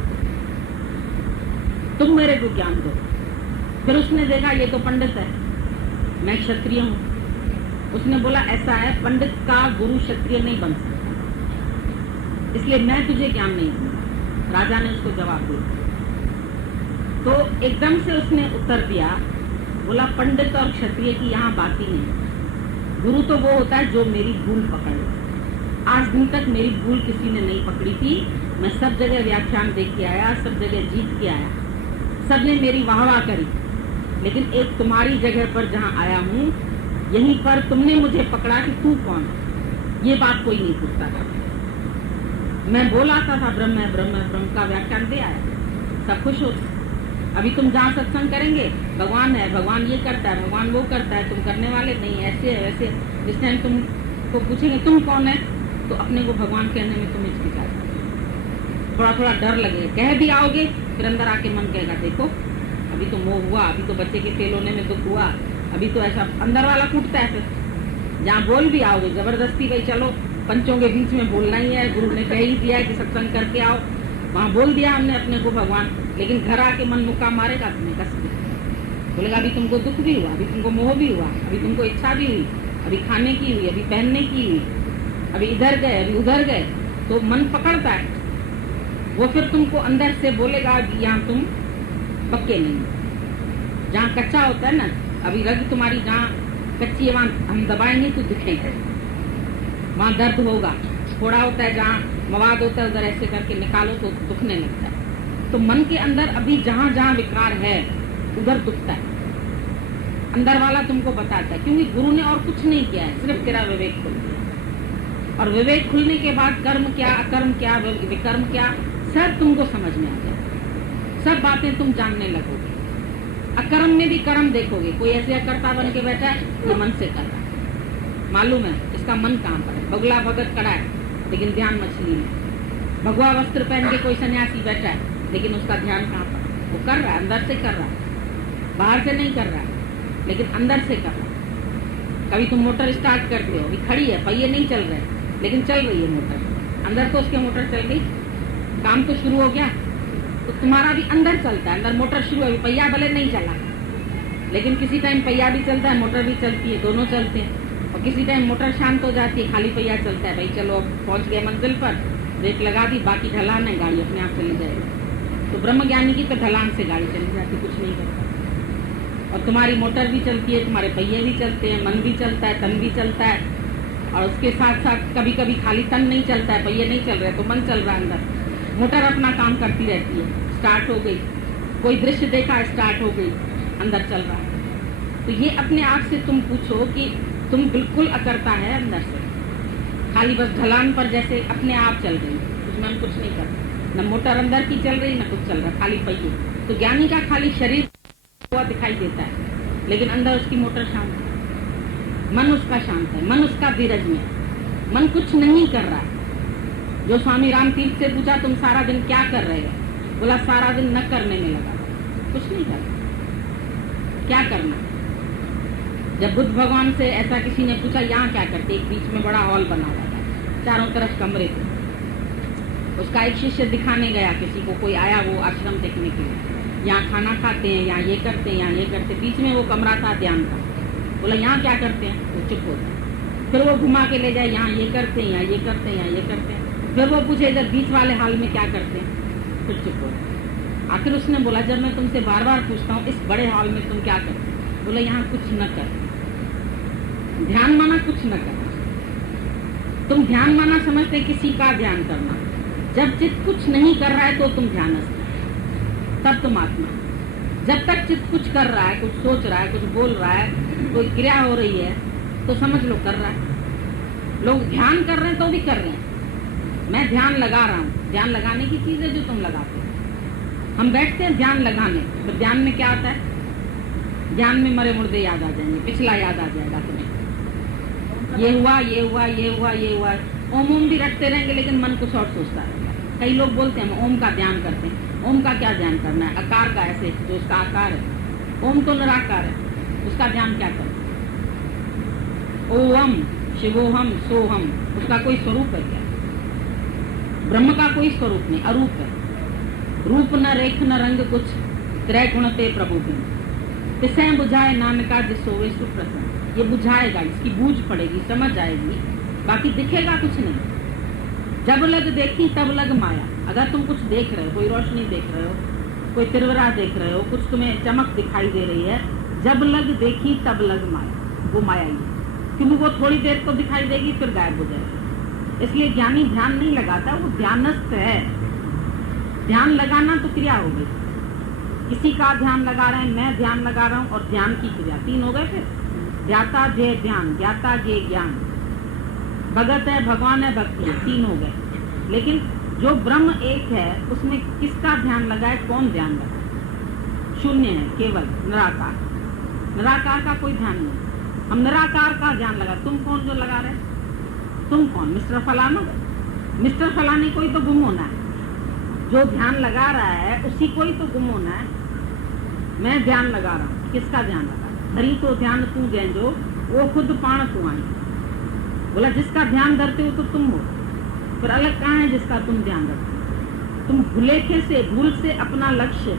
तुम मेरे को ज्ञान दो। फिर उसने देखा ये तो पंडित है, मैं क्षत्रिय हूँ। उसने बोला ऐसा है, पंडित का गुरु क्षत्रिय नहीं बन सकता, इसलिए मैं तुझे ज्ञान नहीं दूंगा। राजा ने उसको जवाब दिया। तो एकदम से उसने उत्तर दिया, बोला पंडित और क्षत्रिय की यहाँ बात ही नहीं। गुरु तो वो होता है जो मेरी भूल पकड़ ले। आज दिन तक मेरी भूल किसी ने नहीं पकड़ी थी। मैं सब जगह व्याख्यान देख के आया, सब जगह जीत के आया, सबने मेरी वाहवाह करी, लेकिन एक तुम्हारी जगह पर जहाँ आया हूँ, यहीं पर तुमने मुझे पकड़ा कि तू कौन है। ये बात कोई नहीं पूछता था। मैं बोलाता था ब्रह्म है, ब्रह्म है, ब्रह्म का व्याख्यान दे आया, सब खुश होते। अभी तुम जहाँ सत्संग करेंगे, भगवान है, भगवान ये करता है, भगवान वो करता है, तुम करने वाले नहीं, ऐसे है वैसे। जिस टाइम तुमको पूछेंगे तुम कौन है, तो अपने को भगवान कहने में तुम हिचकिचाते, थोड़ा थोड़ा डर लगेगा। कह भी आओगे, फिर अंदर आके मन कहेगा देखो अभी तो मोह हुआ, अभी तो बच्चे के फेल होने में दुख हुआ, अभी तो ऐसा अंदर वाला कूटता है। फिर जहाँ बोल भी आओगे जबरदस्ती, भाई चलो पंचों के बीच में बोलना ही है, गुरु ने कह ही दिया है कि सत्संग करके आओ, वहाँ बोल दिया हमने अपने को भगवान, लेकिन घर आके मन मुक्का मारेगा तुम्हें कस के, बोलेगा अभी तुमको दुख भी हुआ, अभी तुमको मोह भी हुआ, अभी तुमको इच्छा भी हुई, अभी खाने की हुई, अभी पहनने की हुई, अभी इधर गए, अभी उधर गए। तो मन पकड़ता है वो, फिर तुमको अंदर से बोलेगा कि यहाँ तुम पक्के नहीं। जहाँ कच्चा होता है ना, अभी रग तुम्हारी जहाँ कच्ची है वहाँ हम दबाएंगे तो दिखेगा, वहाँ दर्द होगा। थोड़ा होता है जहाँ मवाद होता है, उधर ऐसे करके निकालो तो दुखने लगता है। तो मन के अंदर अभी जहाँ जहाँ विकार है उधर दुखता है। अंदर वाला तुमको बताता है, क्योंकि गुरु ने और कुछ नहीं किया है, सिर्फ तेरा विवेक खुल गया। और विवेक खुलने के बाद कर्म क्या, अकर्म क्या, विकर्म क्या, सब तुमको समझ में आ जाए। सब बातें तुम जानने लगोगे। अकर्म में भी कर्म देखोगे। कोई ऐसे अकर्ता बन के बैठा है, ये मन से कर रहा है, मालूम है इसका मन कहाँ पर है। बगला भगत कड़ा है लेकिन ध्यान मछली में। भगवा वस्त्र पहन के कोई सन्यासी बैठा है, लेकिन उसका ध्यान कहाँ पर है? वो कर रहा है, अंदर से कर रहा है, बाहर से नहीं कर रहा है, लेकिन अंदर से कर रहा है। कभी तुम मोटर स्टार्ट करते हो, अभी खड़ी है, पहिए नहीं चल रहे, लेकिन चल रही है मोटर, अंदर तो उसके मोटर चल गई, काम तो शुरू हो गया। तो तुम्हारा भी अंदर चलता है, अंदर मोटर शुरू है, पहिया भले नहीं चला, लेकिन किसी टाइम पहिया भी चलता है, मोटर भी चलती है, दोनों चलते हैं। और किसी टाइम मोटर शांत हो जाती है, खाली पहिया चलता है, भाई चलो अब पहुंच गए मंजिल पर, ब्रेक लगा दी, बाकी ढलान है, गाड़ी अपने आप चली जाएगी। तो ब्रह्म ज्ञानी की तो ढलान से गाड़ी चली जाती, कुछ नहीं करता। और तुम्हारी मोटर भी चलती है, तुम्हारे पहिए भी चलते हैं, मन भी चलता है, तन भी चलता है। और उसके साथ साथ कभी कभी खाली तन नहीं चलता है, पहिए नहीं चल रहे, तो मन चल रहा है अंदर। मोटर अपना काम करती रहती है, स्टार्ट हो गई, कोई दृश्य देखा, स्टार्ट हो गई, अंदर चल रहा है। तो ये अपने आप से तुम पूछो कि तुम बिल्कुल अकर्ता है अंदर से, खाली बस ढलान पर जैसे अपने आप चल रही, उसमें हम कुछ नहीं कर रहे, न मोटर अंदर की चल रही, न कुछ चल रहा, खाली पहिए। तो ज्ञानी का खाली शरीर हुआ दिखाई देता है, लेकिन अंदर उसकी मोटर शांत है, मन उसका शांत है, मन उसका धीरज में है, मन कुछ नहीं कर रहा है। जो स्वामी राम तीर्थ से पूछा तुम सारा दिन क्या कर रहे हो, बोला सारा दिन न करने में लगा, कुछ नहीं कर रहा, क्या करना। जब बुद्ध भगवान से ऐसा किसी ने पूछा यहाँ क्या करते, एक बीच में बड़ा हॉल बना हुआ था, चारों तरफ कमरे थे। उसका एक शिष्य दिखाने गया किसी को, कोई आया वो आश्रम देखने के लिए, यहाँ खाना खाते हैं, यहाँ ये करते हैं, यहाँ ये करते हैं। बीच में वो कमरा था ध्यान का, बोला यहाँ क्या करते हैं, वो चुप होता। फिर वो घुमा के ले जाए, यहाँ ये करते हैं, यहाँ ये करते हैं, यहाँ ये करते हैं। फिर वो पूछे इधर बीच वाले हॉल में क्या करते हैं, फिर चुप होता। आखिर उसने बोला जब मैं तुमसे बार बार पूछता हूँ इस बड़े हॉल में तुम क्या करते हो, बोला यहाँ कुछ न कर, ध्यान माना कुछ न करना। तुम ध्यान माना समझते किसी का ध्यान करना, जब चित्त कुछ नहीं कर रहा है तो तुम ध्यानस्थ, तब तुम आत्मा। जब तक चित्त कुछ कर रहा है, कुछ सोच रहा है, कुछ बोल रहा है, कोई क्रिया हो रही है, तो समझ लो कर रहा है। लोग ध्यान कर रहे हैं तो भी कर रहे हैं, मैं ध्यान लगा रहा हूँ, ध्यान लगाने की चीज है जो तुम लगाते हो। हम बैठते हैं ध्यान लगाने, तो ध्यान में क्या आता है, ध्यान में मरे मुर्दे याद आ जाएंगे, पिछला याद आ जाएगा तुम्हें, ये हुआ, ये हुआ, ये हुआ, ये हुआ। ओम ओम भी रखते रहेंगे लेकिन मन कुछ और सोचता रहेगा। कई लोग बोलते हैं हम ओम का ध्यान करते हैं, ओम का क्या ध्यान करना है, आकार का, ऐसे जो उसका आकार है। ओम तो निराकार है, उसका ध्यान क्या करना। ओम शिवोहम सोहम, उसका कोई स्वरूप है क्या? ब्रह्म का कोई स्वरूप नहीं, अरूप है। रूप न रेख न रंग कुछ, त्रय गुण ते प्रभु बिन, तिसै बुझाए नानका जिसोवे सुप्रसन्न। ये बुझाएगा, इसकी बूझ पड़ेगी, समझ आएगी, बाकी दिखेगा कुछ नहीं। जब लग देखी तब लग माया। अगर तुम कुछ देख रहे हो, कोई रोशनी देख रहे हो, कोई तिरवरा देख रहे हो, कुछ तुम्हें चमक दिखाई दे रही है, जब लग देखी तब लग माया, वो माया ही है। क्योंकि वो थोड़ी देर तो दिखाई देगी फिर गायब हो जाएगी। इसलिए ज्ञानी ध्यान नहीं लगाता, वो ध्यानस्थ है। ध्यान लगाना तो क्रिया हो गई, किसी का ध्यान लगा रहे हैं, मैं ध्यान लगा रहा हूँ और ध्यान की क्रिया, 3 हो गए। फिर ध्याता जय ध्यान, ज्ञाता जय ज्ञान, भगत है भगवान है भक्ति है, 3 हो गए। लेकिन जो ब्रह्म एक है उसमें किसका ध्यान लगा है, कौन ध्यान लगा है? शून्य है, केवल निराकार। निराकार का कोई ध्यान नहीं। हम निराकार का ध्यान लगा, तुम कौन जो लगा रहे? तुम कौन? मिस्टर फलाना? मिस्टर फलाने कोई तो गुम होना है। जो ध्यान लगा रहा है उसी को ही तो गुम होना है। मैं ध्यान लगा रहा हूँ, किसका ध्यान लगा? हरी तो ध्यान तू गैंजो, वो खुद पाण तू आई। बोला जिसका ध्यान धरते हो तो तुम हो, फिर अलग कहाँ है जिसका तुम ध्यान रखते हो? तुम भूलेखे से, भूल से अपना लक्ष्य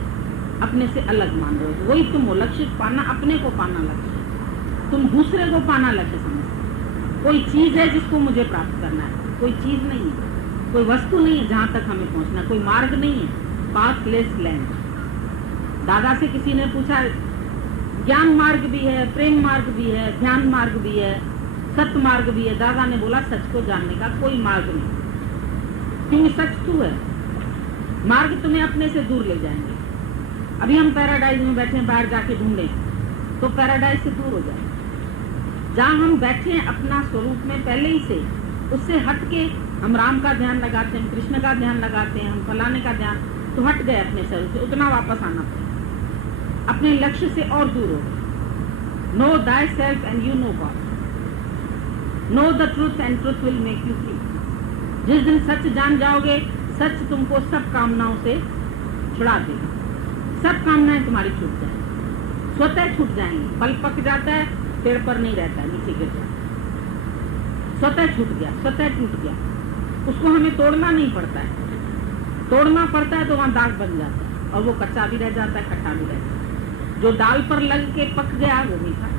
अपने से अलग मान रहे हो। वही तुम हो, लक्ष्य पाना, अपने को पाना लक्ष्य। तुम दूसरे को पाना लक्ष्य समझते। कोई चीज है जिसको मुझे प्राप्त करना है, कोई चीज नहीं है, कोई वस्तु नहीं है जहां तक हमें पहुंचना, कोई मार्ग नहीं है। Pathless land. दादा से किसी ने पूछा, ज्ञान मार्ग भी है, प्रेम मार्ग भी है, ध्यान मार्ग भी है, सत्य मार्ग भी है। दादा ने बोला सच को जानने का कोई मार्ग नहीं, क्योंकि सच तू है। मार्ग तुम्हें अपने से दूर ले जाएंगे। अभी हम पैराडाइज में बैठे, बाहर जाके ढूंढे तो पैराडाइज से दूर हो जाए। जहाँ हम बैठे हैं अपना स्वरूप में पहले ही से, उससे हट के हम राम का ध्यान लगाते हैं, कृष्ण का ध्यान लगाते हैं, हम फलाने का ध्यान, तो हट गए अपने स्वरूप से। उतना वापस आना पड़ेगा, अपने लक्ष्य से और दूर हो। No thy self and you know God, know the truth and truth will make you free. जिस दिन सच जान जाओगे, सच तुमको सब कामनाओं से छुड़ा देगा। सब कामनाएं तुम्हारी छूट जाएंगी, स्वतः छूट जाएंगी। फल पक जाता है, पेड़ पर नहीं रहता है, नीचे गिर जाता है। स्वतः छूट गया, स्वतः टूट गया। उसको हमें तोड़ना नहीं पड़ता है। तोड़ना पड़ता है तो वहां दाग बन जाता है और वो कच्चा भी रह जाता है, खट्टा भी रह जाता है। जो डाल पर लग के पक गया वो मीठा,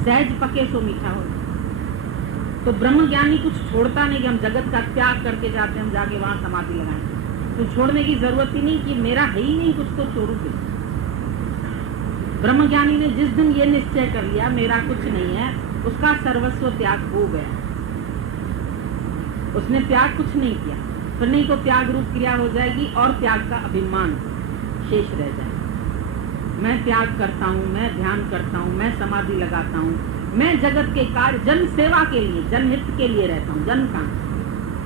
सहज पके सो मीठा हो। तो ब्रह्म ज्ञानी कुछ छोड़ता नहीं कि हम जगत का त्याग करके जाते हैं, हम जाके वहां समाधि लगाएंगे। तो छोड़ने की जरूरत ही नहीं कि मेरा है ही नहीं कुछ तो छोड़ू फिर। ब्रह्म ज्ञानी ने जिस दिन ये निश्चय कर लिया मेरा कुछ नहीं है, उसका सर्वस्व त्याग हो गया। उसने त्याग कुछ नहीं किया, फिर नहीं तो त्याग रूप क्रिया हो जाएगी और त्याग का अभिमान शेष रह जाएगा। मैं त्याग करता हूँ, मैं ध्यान करता हूँ, मैं समाधि लगाता हूँ, मैं जगत के कार्य जन सेवा के लिए, जनहित के लिए रहता हूँ। जन का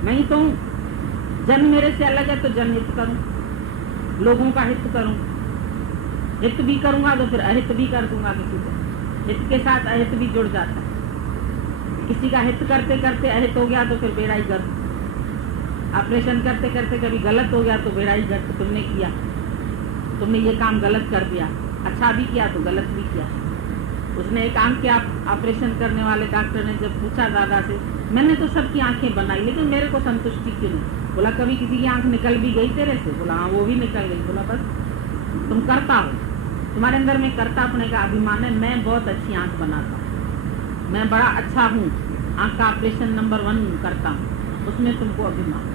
मैं ही तो हूँ। जन मेरे से अलग है तो जनहित करूं, लोगों का हित करूं। हित भी करूंगा तो फिर अहित भी कर दूंगा किसी को। हित के साथ अहित भी जुड़ जाता है। किसी का हित करते करते अहित हो गया तो फिर बेड़ा ही गर्क। ऑपरेशन करते करते कभी गलत हो गया तो बेड़ा ही गर्क। तुमने किया, तुमने ये काम गलत कर दिया, अच्छा भी किया तो गलत भी किया। उसने एक आंख के ऑपरेशन करने वाले डॉक्टर ने जब पूछा दादा से, मैंने तो सबकी आंखें बनाई लेकिन मेरे को संतुष्टि क्यों नहीं? बोला कभी किसी की आंख निकल भी गई तेरे से? बोला हाँ वो भी निकल गई। बोला बस तुम करता हो, तुम्हारे अंदर में करता अपने का अभिमान है। मैं बहुत अच्छी आंख बनाता हूँ, मैं बड़ा अच्छा हूँ, आंख का ऑपरेशन नंबर 1 करता हूँ, उसमें तुमको अभिमान,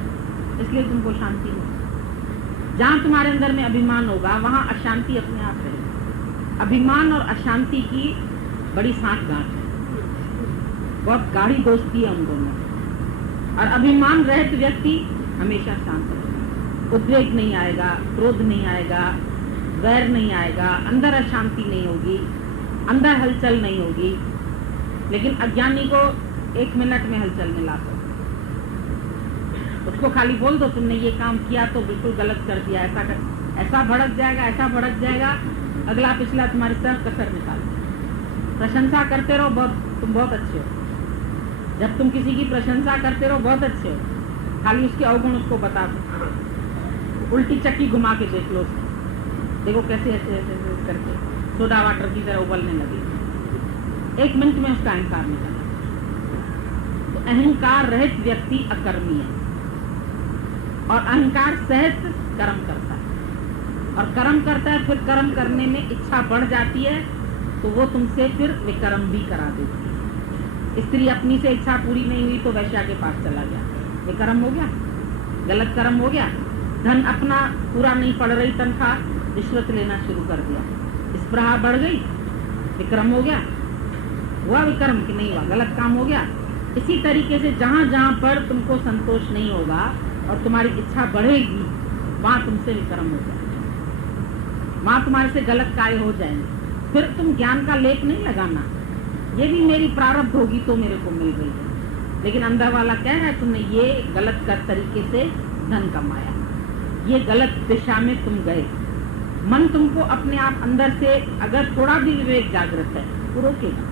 इसलिए तुमको शांति नहीं। जहाँ तुम्हारे अंदर में अभिमान होगा वहाँ अशांति अपने आप रहेगी। अभिमान और अशांति की बड़ी सांठगांठ है, बहुत गाढ़ी दोस्ती है उन दोनों। और अभिमान रहित व्यक्ति हमेशा शांत रहेगा, उद्वेग नहीं आएगा, क्रोध नहीं आएगा, वैर नहीं आएगा, अंदर अशांति नहीं होगी, अंदर हलचल नहीं होगी। लेकिन अज्ञानी को 1 मिनट में हलचल में ला सकते। उसको खाली बोल दो तुमने ये काम किया तो बिल्कुल गलत कर दिया, ऐसा भड़क जाएगा, ऐसा भड़क जाएगा, अगला पिछला तुम्हारी सब कसर निकाल देगा। प्रशंसा करते रहो, तुम बहुत अच्छे हो। जब तुम किसी की प्रशंसा करते रहो बहुत अच्छे हो, खाली उसके अवगुण उसको बता दो, उल्टी चक्की घुमा के देख लो, देखो कैसे ऐसे ऐसे करके सोडा वाटर की तरह उबलने लगे, 1 मिनट में उसका अहंकार निकल। तो अहंकार रहित व्यक्ति अकर्मी है और अहंकार सहित कर्म करता है और कर्म करता है। फिर कर्म करने में इच्छा बढ़ जाती है तो वो तुमसे फिर विकर्म भी करा देती है। स्त्री अपनी से इच्छा पूरी नहीं हुई तो वैश्या के पास चला गया, विकर्म हो गया। गलत कर्म हो गया, धन अपना पूरा नहीं पड़ रही तनख्वाह, रिश्वत लेना शुरू कर दिया, स्पृहा बढ़ गई, विक्रम हो गया, हुआ विक्रम कि नहीं हुआ, गलत काम हो गया। इसी तरीके से जहां जहां पर तुमको संतोष नहीं होगा और तुम्हारी इच्छा बढ़ेगी, वहां तुमसे विक्रम हो जाएगा, वहां तुम्हारे से गलत कार्य हो जाएंगे। फिर तुम ज्ञान का लेप नहीं लगाना, ये भी मेरी प्रारब्ध होगी तो मेरे को मिल रही है, लेकिन अंदर वाला कह रहा है तुमने ये गलत कर तरीके से धन कमाया, ये गलत दिशा में तुम गए। मन तुमको अपने आप अंदर से अगर थोड़ा भी विवेक जागृत है तो रोकेगा।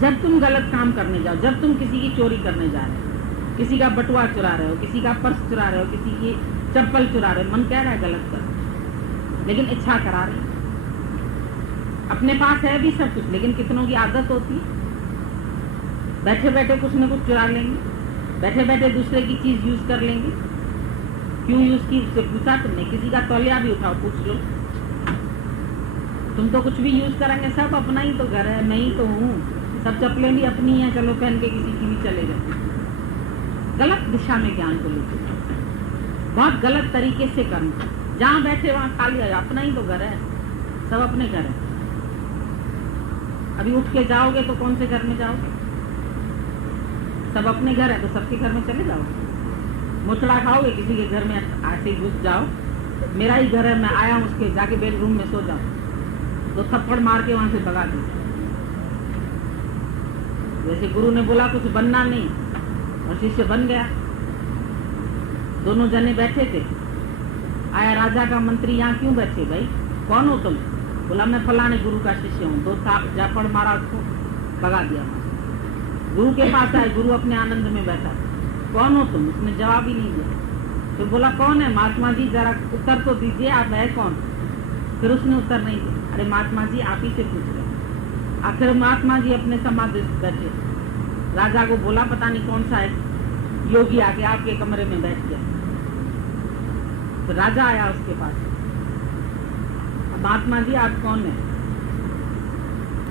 जब तुम गलत काम करने जाओ, जब तुम किसी की चोरी करने जा रहे हो, किसी का बटुआ चुरा रहे हो, किसी का पर्स चुरा रहे हो, किसी की चप्पल चुरा रहे हो, मन कह रहा है गलत कर, लेकिन इच्छा करा रहे, अपने पास है भी सब कुछ, लेकिन कितनों की आदत होती है बैठे बैठे कुछ न कुछ चुरा लेंगे, बैठे बैठे दूसरे की चीज यूज कर लेंगे। क्यों यूज की उससे पूछा तुमने? किसी का तौलिया भी उठाओ पूछ लो, तुम तो कुछ भी यूज करेंगे, सब अपना ही तो घर है, मैं ही तो हूँ, सब चप्पलें भी अपनी हैं, चलो पहन के किसी की भी चले गए। गलत दिशा में ज्ञान को लेकर बहुत गलत तरीके से कर्म, जहाँ बैठे वहाँ खाली है, अपना ही तो घर है, सब अपने घर है। अभी उठ के जाओगे तो कौन से घर में जाओगे? सब अपने घर है तो सबके घर में चले जाओगे। मुचड़ा खाओगे किसी के घर में, ऐसे घुस जाओ, मेरा ही घर है, मैं आया हूँ उसके, जाके बेडरूम में सो जाओ, तो थप्पड़ मार के वहां से भगा दो। जैसे गुरु ने बोला कुछ बनना नहीं और शिष्य बन गया। दोनों जने बैठे थे, आया राजा का मंत्री, यहाँ क्यों बैठे भाई, कौन हो तुम? बोला मैं फलाने गुरु का शिष्य हूँ। दो जापड़ मारा उसको, भगा दिया। गुरु के पास आए, गुरु अपने आनंद में बैठा, कौन हो तुम? उसने जवाब ही नहीं दिया। फिर बोला कौन है? महात्मा जी जरा उत्तर तो दीजिए, आप है कौन? फिर उसने उत्तर नहीं दिया। अरे महात्मा जी आप ही से पूछ रहे। आखिर महात्मा जी अपने समाधि बैठे, राजा को बोला पता नहीं कौन सा है योगी आके आपके कमरे में बैठ गया। तो राजा आया उसके पास, महात्मा जी आप कौन है,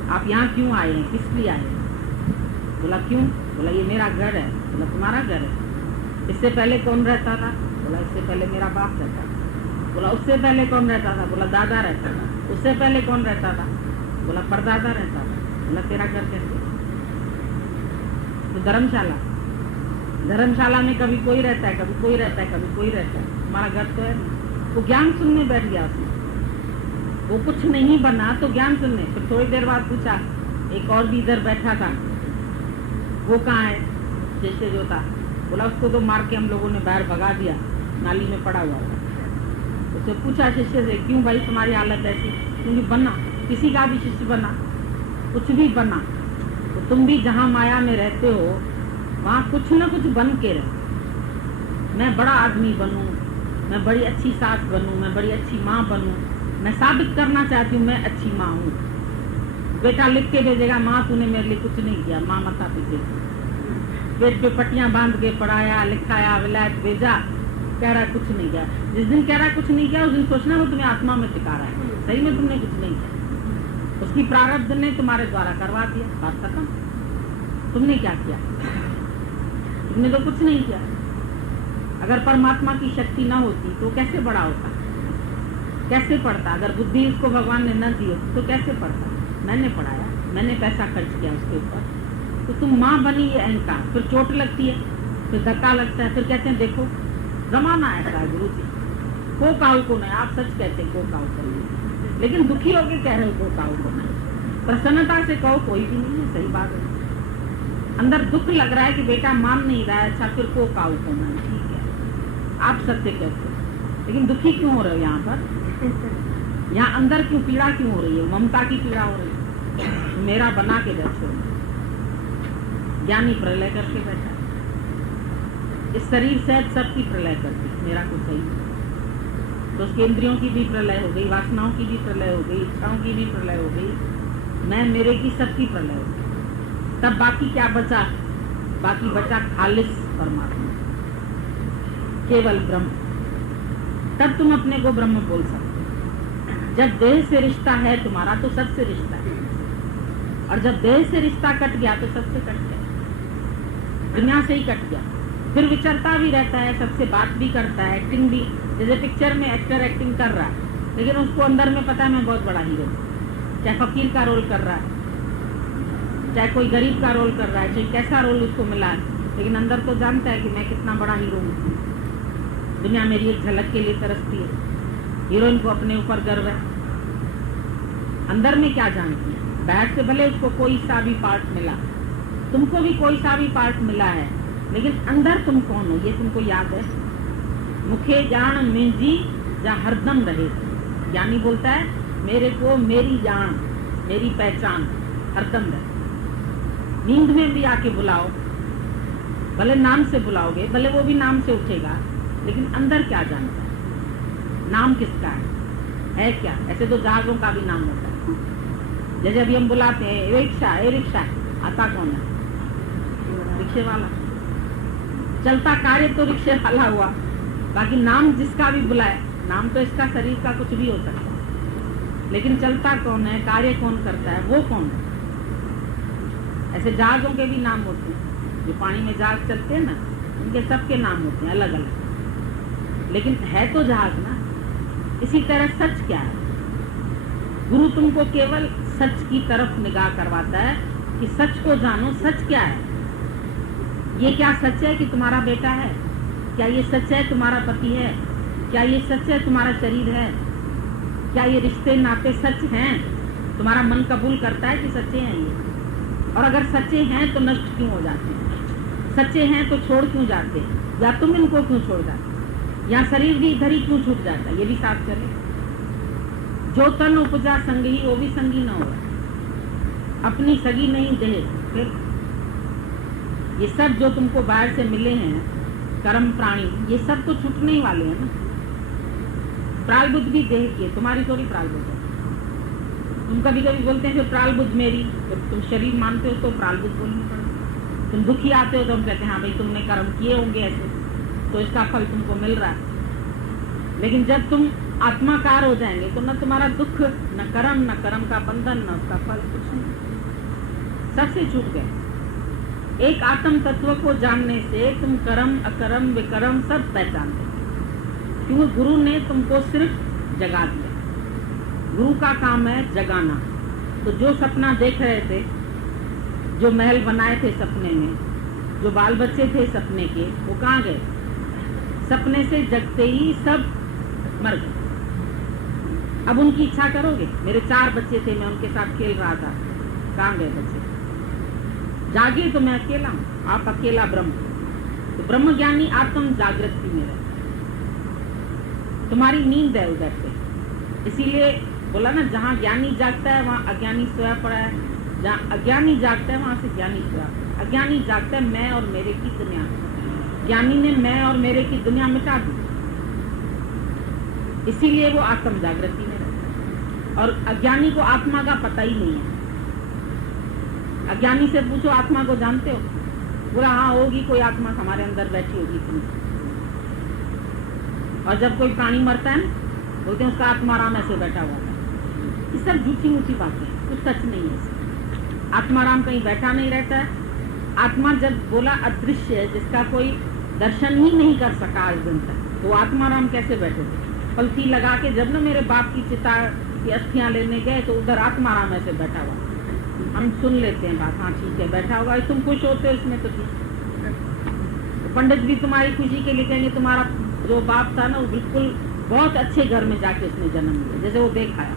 आप यहाँ क्यों आए हैं, किस लिए आए हैं? बोला क्यों? बोला ये मेरा घर है। बोला तुम्हारा घर है? इससे पहले कौन रहता था? बोला इससे पहले मेरा बाप रहता था। बोला उससे पहले कौन रहता था? बोला दादा रहता था। उससे पहले कौन रहता था? बोला परदादा रहता था। बोला तेरा घर कैसे? तो धर्मशाला, धर्मशाला में कभी कोई रहता है, कभी कोई रहता है, कभी कोई रहता है, तुम्हारा घर तो है नहीं। वो ज्ञान सुनने बैठ गया उसने, वो कुछ नहीं बना तो ज्ञान सुनने। फिर थोड़ी देर बाद पूछा, एक और भी इधर बैठा था, वो कहाँ है? शिष्य जो था। बोला उसको तो मार के हम लोगों ने बाहर भगा दिया, नाली में पड़ा हुआ था। उससे पूछा शिष्य से, क्यों भाई तुम्हारी हालत ऐसी? क्योंकि बना, किसी का भी शिष्य बना, कुछ भी बना, तो तुम भी जहाँ माया में रहते हो वहाँ कुछ न कुछ बन के रहो। मैं बड़ा आदमी बनूं, मैं बड़ी अच्छी सास बनूं, मैं बड़ी अच्छी माँ बनूं, मैं साबित करना चाहती हूँ मैं अच्छी माँ हूँ। बेटा लिख के भेजेगा, माँ तूने मेरे लिए कुछ नहीं किया, माँ मता पीछे पेट पे पट्टियां बांध के पढ़ाया लिखाया विलायत भेजा, कह रहा है कुछ नहीं किया। जिस दिन कह रहा है कुछ नहीं किया उस दिन सोचना वो तुम्हें आत्मा में टिका रहा है, सही में तुमने कुछ नहीं किया, उसकी प्रारब्ध ने तुम्हारे द्वारा करवा दिया, बात खत्म। तुमने क्या किया? तुमने तो कुछ नहीं किया। अगर परमात्मा की शक्ति न होती तो कैसे बड़ा होता, कैसे पढ़ता? अगर बुद्धि उसको भगवान ने न दी होती तो कैसे पढ़ता? मैंने पढ़ाया, मैंने पैसा खर्च किया उसके ऊपर, तो तुम माँ बनी, ये अहंकार। फिर चोट लगती है, फिर धक्का लगता है, फिर कहते हैं देखो जमाना ऐसा है गुरु जी, को काऊ को नहीं। आप सच कहते को काऊ को, लेकिन दुखी होके कह रहे हो को काऊ को नहीं, प्रसन्नता से कहो कोई भी नहीं है, सही बात है। अंदर दुख लग रहा है कि बेटा मान नहीं रहा है, अच्छा फिर को काऊ को नहीं, ठीक है आप सत्य कहते हो, लेकिन दुखी क्यों हो रहे हो? यहाँ पर यहाँ अंदर क्यों पीड़ा क्यों हो रही है? ममता की पीड़ा हो रही है। मेरा बना के बैठो, ज्ञानी प्रलय करके बैठा, इस शरीर से सबकी प्रलय करती, मेरा कुछ सही नहीं। तो उसके इंद्रियों की भी प्रलय हो गई, वासनाओं की भी प्रलय हो गई, इच्छाओं की भी प्रलय हो गई, मैं मेरे की सबकी प्रलय हो गई। तब बाकी क्या बचा? बाकी बचा खालिस परमात्मा, केवल ब्रह्म। तब तुम अपने को ब्रह्म बोल सकते। जब देह से रिश्ता है तुम्हारा तो सबसे रिश्ता है, और जब देह से रिश्ता कट गया तो सबसे कट गया, दुनिया से ही कट गया। फिर विचरता भी रहता है, सबसे बात भी करता है, एक्टिंग भी, जैसे पिक्चर में एक्टर एक्टिंग कर रहा है लेकिन उसको अंदर में पता है मैं बहुत बड़ा हीरो, चाहे फकीर का रोल कर रहा है, चाहे कोई गरीब का रोल कर रहा है, चाहे कैसा रोल उसको मिला है, लेकिन अंदर तो जानता है कि मैं कितना बड़ा हीरो हूँ। दुनिया मेरी एक झलक के लिए तरसती है, हीरोइन को अपने ऊपर गर्व है। अंदर में क्या जानती है? बाहर से भले उसको कोई सा भी पार्ट मिला, तुमको भी कोई सा भी पार्ट मिला है, लेकिन अंदर तुम कौन हो ये तुमको याद है? मुखे जान मिंजी जा हरदम रहे। ज्ञानी बोलता है मेरे को मेरी जान, मेरी पहचान हरदम रहे। नींद में भी आके बुलाओ, भले नाम से बुलाओगे, भले वो भी नाम से उठेगा, लेकिन अंदर क्या जानता है? नाम किसका है क्या? ऐसे तो जहाजों का भी नाम होता है। जैसे अभी हम बुलाते हैं ए रिक्शा, आता कौन है? रिक्शे वाला। चलता कार्य तो रिक्शे वाला हुआ, बाकी नाम जिसका भी बुलाए, नाम तो इसका शरीर का कुछ भी हो सकता है, लेकिन चलता कौन है, कार्य कौन करता है, वो कौन है? ऐसे जहाजों के भी नाम होते हैं, जो पानी में जहाज चलते हैं ना, उनके सबके नाम होते हैं अलग अलग, लेकिन है तो जहाज ना। इसी तरह सच क्या है? गुरु तुमको केवल सच की तरफ निगाह करवाता है कि सच को जानो। सच क्या है? ये क्या सच है कि तुम्हारा बेटा है? क्या ये सच है तुम्हारा पति है? क्या ये सच है तुम्हारा शरीर है? क्या ये रिश्ते नाते सच हैं? तुम्हारा मन कबूल करता है कि सच्चे हैं ये? और अगर सच्चे हैं तो नष्ट क्यों हो जाते हैं? सच्चे हैं तो छोड़ क्यों जाते हैं? या तुम इनको क्यों छोड़ जाते? या शरीर भी इधर ही क्यों छूट जाता है? ये भी साथ चले। जो तन उपजा संगी वो भी संगी न हो, अपनी सगी नहीं दे। फिर ये सब जो तुमको बाहर से मिले हैं, कर्म प्राणी, ये सब तो छूटने ही वाले हैं ना। प्रालबुद्ध भी देह की है, तुम्हारी थोड़ी प्रालबुद्ध है। तुम कभी कभी बोलते हैं फिर प्रालबुद्ध मेरी, तो तुम शरीर मानते हो तो प्रालबुद्ध बोलनी पड़ेगी। तुम दुखी आते हो तो हम कहते हैं हाँ भाई तुमने कर्म किए होंगे ऐसे, तो इसका फल तुमको मिल रहा है। लेकिन जब तुम आत्माकार हो जाएंगे तो न तुम्हारा दुख, न कर्म का बंधन, न उसका फल, कुछ नहीं, सबसे छूट गए। एक आत्म तत्व को जानने से तुम कर्म अकर्म विकर्म सब पहचानते, क्योंकि गुरु ने तुमको सिर्फ जगा दिया। गुरु का काम है जगाना। तो जो सपना देख रहे थे, जो महल बनाए थे सपने में, जो बाल बच्चे थे सपने के, वो कहाँ गए? सपने से जगते ही सब मर गए। अब उनकी इच्छा करोगे? मेरे 4 बच्चे थे, मैं उनके साथ खेल रहा था, कहाँ गए बच्चे? जागे तो मैं अकेला हूँ, आप अकेला ब्रह्म। तो ब्रह्म ज्ञानी आत्म जागृति में रहता है, तुम्हारी नींद है उधर से। इसीलिए बोला ना, जहाँ ज्ञानी जागता है वहाँ अज्ञानी सोया पड़ा है, जहाँ अज्ञानी जागता है वहाँ से ज्ञानी सोया पड़ा है। अज्ञानी जागता है मैं और मेरे की दुनिया, ज्ञानी ने मैं और मेरे की दुनिया मिटा दी, इसीलिए वो आत्म जागृति में रहता है। और अज्ञानी को आत्मा का पता ही नहीं है। अज्ञानी से पूछो आत्मा को जानते हो? बोला हाँ होगी कोई आत्मा हमारे अंदर बैठी होगी तुम। और जब कोई प्राणी मरता है बोलते हैं उसका आत्माराम ऐसे बैठा हुआ था। ये सब झूठी मूठी बातें, कुछ सच नहीं है। आत्माराम कहीं बैठा नहीं रहता है। आत्मा जब बोला अदृश्य है, जिसका कोई दर्शन ही नहीं कर सका आज दिन तक, तो आत्माराम कैसे बैठे थे? पलथी लगा के जब ना मेरे बाप की चिता की अस्थियां लेने गए तो उधर आत्माराम ऐसे बैठा हुआ। हम सुन लेते हैं बात, हाँ ठीक है बैठा होगा, तुम खुश होते हो इसमें तो ठीक। पंडित भी तुम्हारी खुशी के लिए कहेंगे तुम्हारा जो बाप था ना वो बिल्कुल बहुत अच्छे घर में जाके उसने जन्म लिया, जैसे वो देख आया।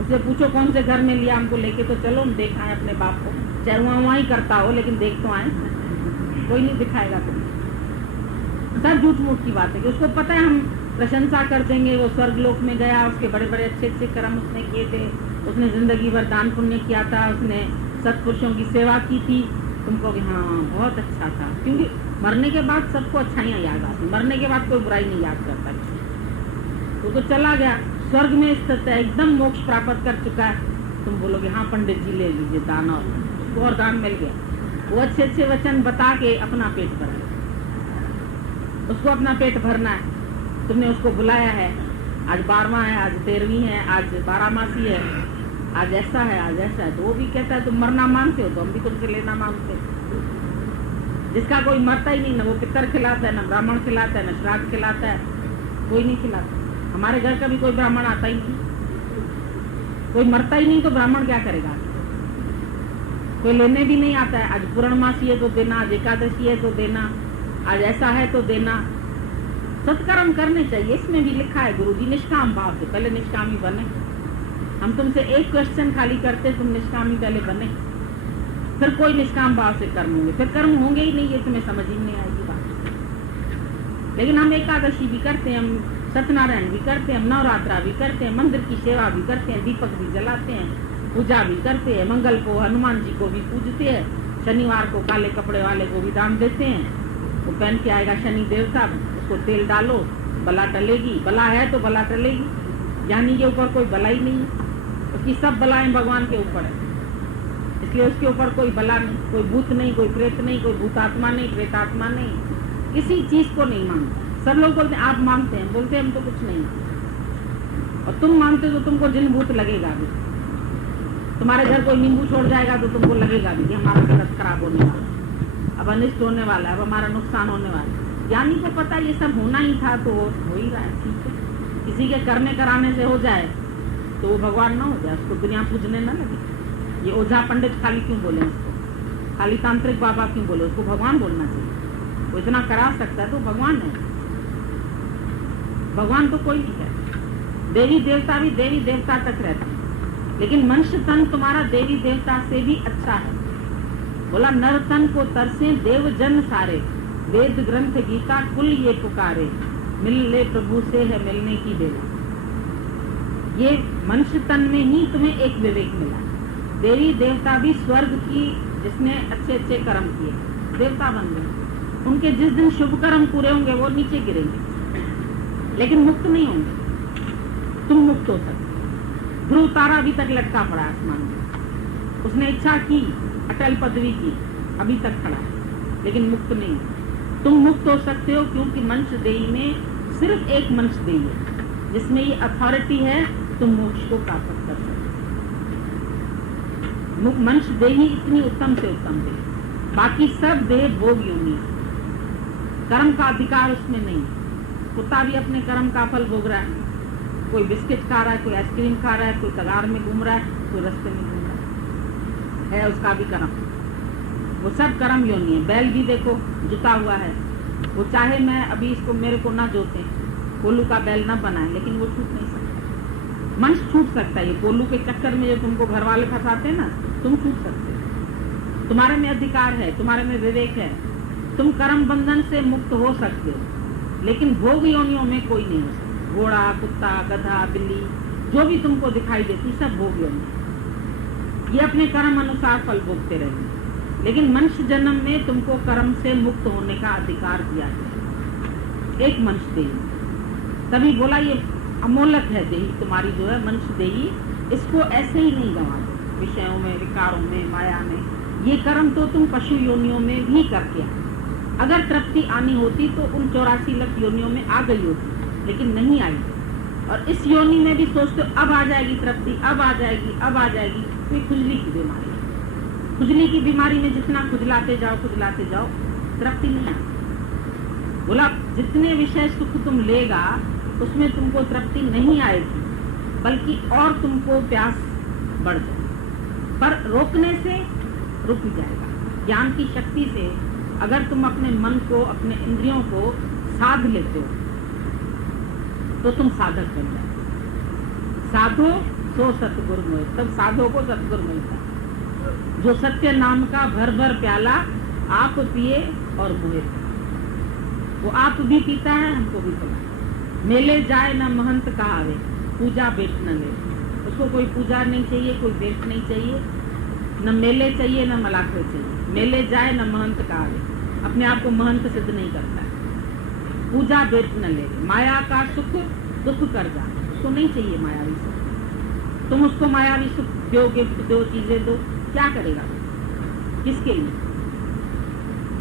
उससे पूछो कौन से घर में लिया हमको लेके, तो चलो हम देख आए अपने बाप को, चाहे वहाँ ही करता हो लेकिन देख तो आए। कोई नहीं दिखाएगा तुम्हें। सब झूठ मूठ की बात है कि उसको पता है हम प्रशंसा कर देंगे, वो स्वर्ग लोक में गया, उसके बड़े बड़े अच्छे अच्छे कर्म उसने किए थे, उसने जिंदगी भर दान पुण्य किया था, उसने सत्पुरुषों की सेवा की थी। तुमको कि हाँ बहुत अच्छा था, क्योंकि मरने के बाद सबको अच्छाइयाँ याद आती, मरने के बाद कोई बुराई नहीं याद करता। तो चला गया स्वर्ग में स्थित है, एकदम मोक्ष प्राप्त कर चुका है। तुम बोलोगे हाँ पंडित जी ले लीजिए दान, और उसको और दान मिल गया। वो अच्छे अच्छे वचन बता के अपना पेट भरा, उसको अपना पेट भरना है। तुमने उसको बुलाया है, आज 12वां है, आज 13वीं है, आज 12मासी है, आज ऐसा है, आज ऐसा है, तो वो भी कहता है तुम मरना मानते हो तो हम भी तुमसे लेना मानते हैं। जिसका कोई मरता ही नहीं, ना वो पितर खिलाता है, ना ब्राह्मण खिलाता है, ना श्राद्ध खिलाता है, कोई नहीं खिलाता। हमारे घर का भी कोई ब्राह्मण आता ही नहीं, कोई मरता ही नहीं तो ब्राह्मण क्या करेगा? कोई लेने भी नहीं आता है। आज पूर्णमासी है तो देना, आज एकादशी है तो देना, आज ऐसा है तो देना। सत्कर्म करने चाहिए, इसमें भी लिखा है गुरुजी निष्काम भाव से, पहले निष्कामी बने। हम तुमसे एक क्वेश्चन खाली करते, तुम निष्कामी पहले बने, फिर कोई निष्काम भाव से कर्म होंगे, फिर कर्म होंगे ही नहीं, ये तुम्हें समझ ही नहीं आएगी बात। लेकिन हम एकादशी भी करते हैं, हम सत्यनारायण भी करते हैं, हम नवरात्रा भी करते हैं, मंदिर की सेवा भी करते हैं, दीपक भी जलाते हैं, पूजा भी करते हैं, मंगल को हनुमान जी को भी पूजते हैं, शनिवार को काले कपड़े वाले को भी दान देते हैं, वो पहन के आएगा शनि देवता, उसको तेल डालो, बला टलेगी, बला है तो बला टलेगी। ज्ञानी के ऊपर कोई बला ही नहीं है, उसकी सब बलाएं भगवान के ऊपर है, इसलिए उसके ऊपर कोई बला नहीं, कोई भूत नहीं, कोई प्रेत नहीं, कोई भूतात्मा नहीं, प्रेतात्मा नहीं, किसी चीज को नहीं मानता। सब लोग बोलते हैं आप मानते हैं, बोलते हैं हम तो कुछ नहीं, और तुम मानते हो तो तुमको जिन भूत लगेगा भी। तुम्हारे घर कोई नींबू छोड़ जाएगा तो तुमको लगेगा भी कि हमारा सेहत खराब होने वाला, अब अनिष्ट होने वाला है, अब हमारा नुकसान होने वाला है। ज्ञानी को पता ये सब होना ही था तो हो ही रहा है, ठीक है। किसी के करने कराने से हो जाए तो वो भगवान ना हो जाए, उसको दुनिया पूजने ना लगे। ये ओझा पंडित खाली क्यों बोले उसको, खाली तांत्रिक बाबा क्यों बोले, उसको भगवान बोलना चाहिए। वो इतना करा सकता है तो भगवान है, भगवान तो कोई नहीं है। देवी देवता भी देवी देवता तक रहते हैं, लेकिन मनुष्य तन तुम्हारा देवी देवता से भी अच्छा है। बोला नर तन को तरसे देव जन सारे, वेद ग्रंथ गीता कुल ये पुकारे, मिल ले प्रभु से है मिलने की बेला। ये मनुष्य तन में ही तुम्हें एक विवेक मिला। देवी देवता भी स्वर्ग की, जिसने अच्छे अच्छे कर्म किए देवता बन गए, उनके जिस दिन शुभ कर्म पूरे होंगे वो नीचे गिरेंगे, लेकिन मुक्त नहीं होंगे। तुम मुक्त हो सकते। ध्रुव तारा अभी तक लटका पड़ा आसमान में, उसने इच्छा की, अटल पदवी की, अभी तक खड़ा है, लेकिन मुक्त नहीं। तुम मुक्त हो सकते हो क्योंकि मनुष्य देही में सिर्फ एक मनुष्य देही है जिसमें ये अथॉरिटी है, तुम मोक्ष को प्राप्त कर सकते। मनुष्य देही इतनी उत्तम से उत्तम देह, बाकी सब देह भोग योनि, कर्म का अधिकार उसमें नहीं। कुत्ता भी अपने कर्म का फल भोग रहा है, कोई बिस्किट खा रहा है, कोई आइसक्रीम खा रहा है, कोई तगार में घूम रहा है, कोई रास्ते में घूम रहा है उसका भी कर्म, वो सब कर्म योनि है। बैल भी देखो जुता हुआ है, वो चाहे मैं अभी इसको मेरे को ना जोते, कोल्लू का बैल ना बनाए, लेकिन वो छूट नहीं सकता। मनुष्य छूट सकता है, ये कोल्लू के चक्कर में जो तुमको घर वाले फंसाते हैं ना, तुम छूट सकते हो। तुम्हारे में अधिकार है, तुम्हारे में विवेक है, तुम कर्म बंधन से मुक्त हो सकते हो, लेकिन भोग योनियों में कोई नहीं हो सकता। घोड़ा, कुत्ता, गधा, बिल्ली, जो भी तुमको दिखाई देती सब भोग योनि, ये अपने कर्म अनुसार फल भोगते रहेंगे, लेकिन मनुष्य जन्म में तुमको कर्म से मुक्त होने का अधिकार दिया गया, एक मनुष्य देही। तभी बोला ये अमोलक है देही तुम्हारी जो है मनुष्य देही, इसको ऐसे ही नहीं गंवा दो विषयों में, विकारों में, माया में। ये कर्म तो तुम पशु योनियों में भी करके आए, अगर तृप्ति आनी होती तो उन 84 लाख योनियों में आ गई होती, लेकिन नहीं आई। और इस योनि में भी सोचते हो अब आ जाएगी तृप्ति, अब आ जाएगी, अब आ जाएगी, तो ये खुजली की बीमारी है। खुजली की बीमारी में जितना खुजलाते जाओ तृप्ति नहीं आती। बोला जितने विषय सुख तुम लेगा उसमें तुमको तृप्ति नहीं आएगी, बल्कि और तुमको प्यास बढ़ जाए, पर रोकने से रुक जाएगा। ज्ञान की शक्ति से अगर तुम अपने मन को, अपने इंद्रियों को साध लेते हो तो तुम साधक बन जाओ। साधो तो सतगुरु मिले, तब साधो को सतगुरु मिलता है। जो सत्य नाम का भर भर प्याला आप पिए और मुहे, वो आप भी पीता है, हमको भी पिलाता। मेले जाए न महंत कहावे, पूजा बेट न ले। उसको कोई पूजा नहीं चाहिए, कोई बेट नहीं चाहिए, न मेले चाहिए न मलाखे चाहिए। मेले जाए न महंत कहावे, अपने आप को महंत सिद्ध नहीं करता है। पूजा बेट न ले, माया का सुख दुख कर जा, उसको नहीं चाहिए मायावी सुख। तुम उसको मायावी सुख दो, गिफ्ट दो, चीजें दो, क्या करेगा? किसके लिए,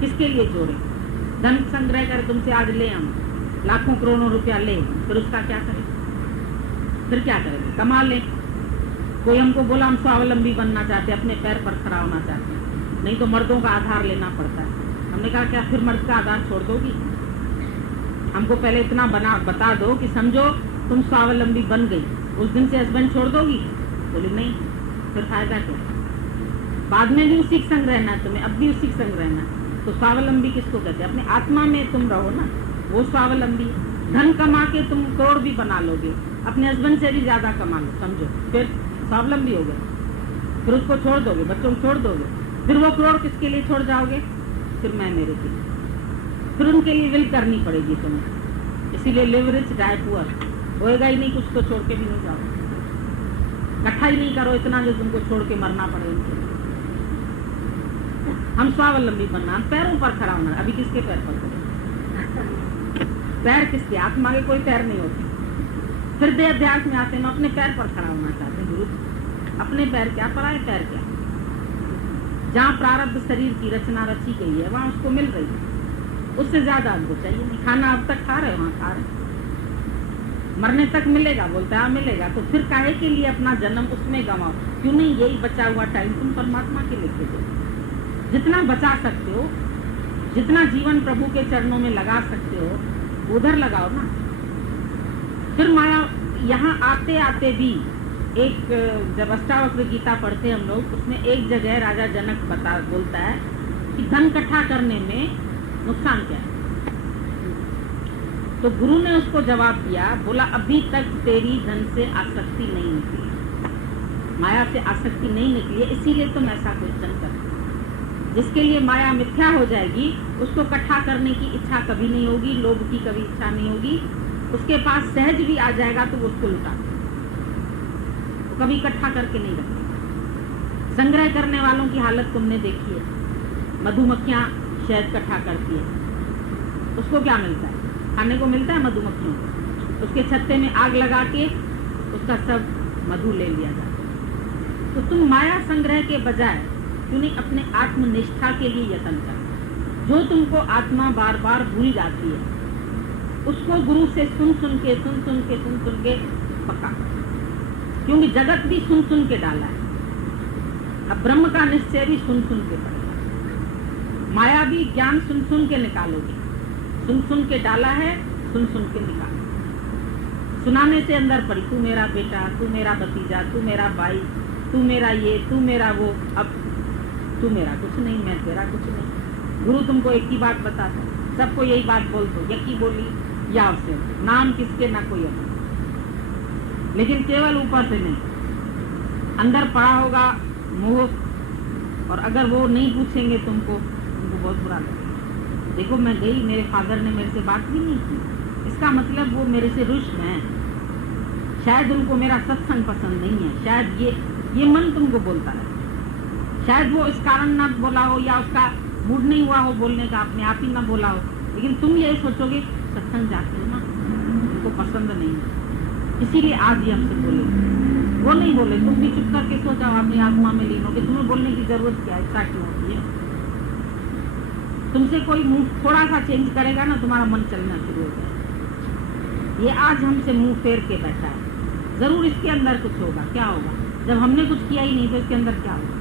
किसके लिए जोड़े? धन संग्रह कर तुमसे आज ले हम लाखों करोड़ों रुपया ले, फिर उसका क्या करें? फिर क्या करेंगे? कमा ले। कोई हमको बोला हम स्वावलंबी बनना चाहते, अपने पैर पर खड़ा होना चाहते हैं, नहीं तो मर्दों का आधार लेना पड़ता है, हमने कहा क्या फिर मर्द का आधार छोड़ दोगी? हमको पहले इतना बता दो कि समझो तुम स्वावलंबी बन गई, उस दिन से हस्बैंड छोड़ दोगी? बोली नहीं। फिर फायदा क्या? बाद में भी उसी के संग रहना है तुम्हें, अब भी उसी के संग रहना है। तो स्वावलंबी किसको कहते हैं? अपने आत्मा में तुम रहो ना, वो स्वावलंबी। धन कमा के तुम करोड़ भी बना लोगे, अपने हस्बैंड से भी ज्यादा कमा लो, समझो फिर स्वावलंबी हो गए। फिर उसको छोड़ दोगे, बच्चों को छोड़ दोगे, फिर वो करोड़ किसके लिए छोड़ जाओगे? फिर मैं मेरे के लिए, फिर उनके लिए विल करनी पड़ेगी तुम्हें। इसीलिए लिव रिच डाई पुअर, होएगा ही नहीं, कुछ तो छोड़ के भी नहीं जाओ। इकट्ठा ही नहीं करो इतना जो तुमको छोड़ के मरना पड़े उनके लिए। हम स्वावलंबी बनना, हम पैरों पर खड़ा होना। अभी किसके पैर पर खड़े? पैर किसके? आत्मा के कोई पैर नहीं होते। हृदय अध्यास में आते हैं, हम अपने पैर पर खड़ा होना चाहते हैं। गुरु अपने पैर क्या, पराए पैर क्या? जहाँ प्रारब्ध शरीर की रचना रची गई है वहां उसको मिल रही है, उससे ज्यादा हमको चाहिए नहीं। खाना अब तक खा रहे हो, वहां खा रहे, मरने तक मिलेगा, बोलता है मिलेगा, तो फिर काहे के लिए अपना जन्म उसमें गंवाओ? क्यों नहीं यही बचा हुआ टाइम तुम परमात्मा के लिए दो। जितना बचा सकते हो, जितना जीवन प्रभु के चरणों में लगा सकते हो उधर लगाओ ना। फिर माया यहाँ आते आते भी एक, जब अष्टावक्र गीता पढ़ते हम लोग, उसमें एक जगह राजा जनक बोलता है कि धन इकट्ठा करने में नुकसान क्या है। तो गुरु ने उसको जवाब दिया, बोला अभी तक तेरी धन से आसक्ति नहीं निकली, माया से आसक्ति नहीं निकली है, इसीलिए तुम ऐसा क्वेश्चन करते। जिसके लिए माया मिथ्या हो जाएगी उसको इकट्ठा करने की इच्छा कभी नहीं होगी, लोभ की कभी इच्छा नहीं होगी। उसके पास सहज भी आ जाएगा तो वो उसको लुटा, तो कभी इकट्ठा करके नहीं रखेगा। संग्रह करने वालों की हालत तुमने देखी है। मधुमक्खियां शहद इकट्ठा करती है, उसको क्या मिलता है? खाने को मिलता है मधुमक्खियों को। उसके छत्ते में आग लगा के उसका सब मधु ले लिया जाता है। तो तुम माया संग्रह के बजाय क्यों नहीं अपने आत्मनिष्ठा के लिए यत्न कर? जो तुमको आत्मा बार बार भूल जाती है उसको गुरु से सुन सुन के पक्का, क्योंकि जगत भी सुन के डाला है। अब ब्रह्म का निश्चय भी सुन के पड़ेगा। माया भी ज्ञान सुन के निकालोगे, सुन के डाला है, सुन के निकालो। सुनाने से अंदर पड़ी, तू मेरा बेटा, तू मेरा भतीजा, तू मेरा भाई, तू मेरा ये, तू मेरा वो। अब तू मेरा कुछ नहीं, मैं तेरा कुछ नहीं। गुरु तुमको एक ही बात बताता है, सबको यही बात बोल दो, यकी बोली या उससे नाम किसके ना कोई अपना, लेकिन केवल ऊपर से नहीं, अंदर पड़ा होगा मोह। और अगर वो नहीं पूछेंगे तुमको बहुत बुरा लगेगा। देखो मैं गई, मेरे फादर ने मेरे से बात भी नहीं की, इसका मतलब वो मेरे से रुष्ट हैं, शायद उनको मेरा सत्संग पसंद नहीं है, शायद ये मन तुमको बोलता है, शायद वो इस कारण ना बोला हो या उसका मूड नहीं हुआ हो बोलने का, अपने आप ही ना बोला हो, लेकिन तुम ये सोचोगे सत्संग जाते हो ना, उनको पसंद नहीं है, इसीलिए आज ही हमसे बोले। वो नहीं बोले, तुम भी चुप करके सो जाओ, अपनी आत्मा में लीन हो कि तुम्हें बोलने की जरूरत क्या है, इच्छा क्यों होती है? तुमसे कोई मुंह थोड़ा सा चेंज करेगा ना, तुम्हारा मन चलना शुरू हो जाएगा। ये आज हमसे मुंह फेर के बैठा है, जरूर इसके अंदर कुछ होगा। क्या होगा? जब हमने कुछ किया ही नहीं तो इसके अंदर क्या होगा?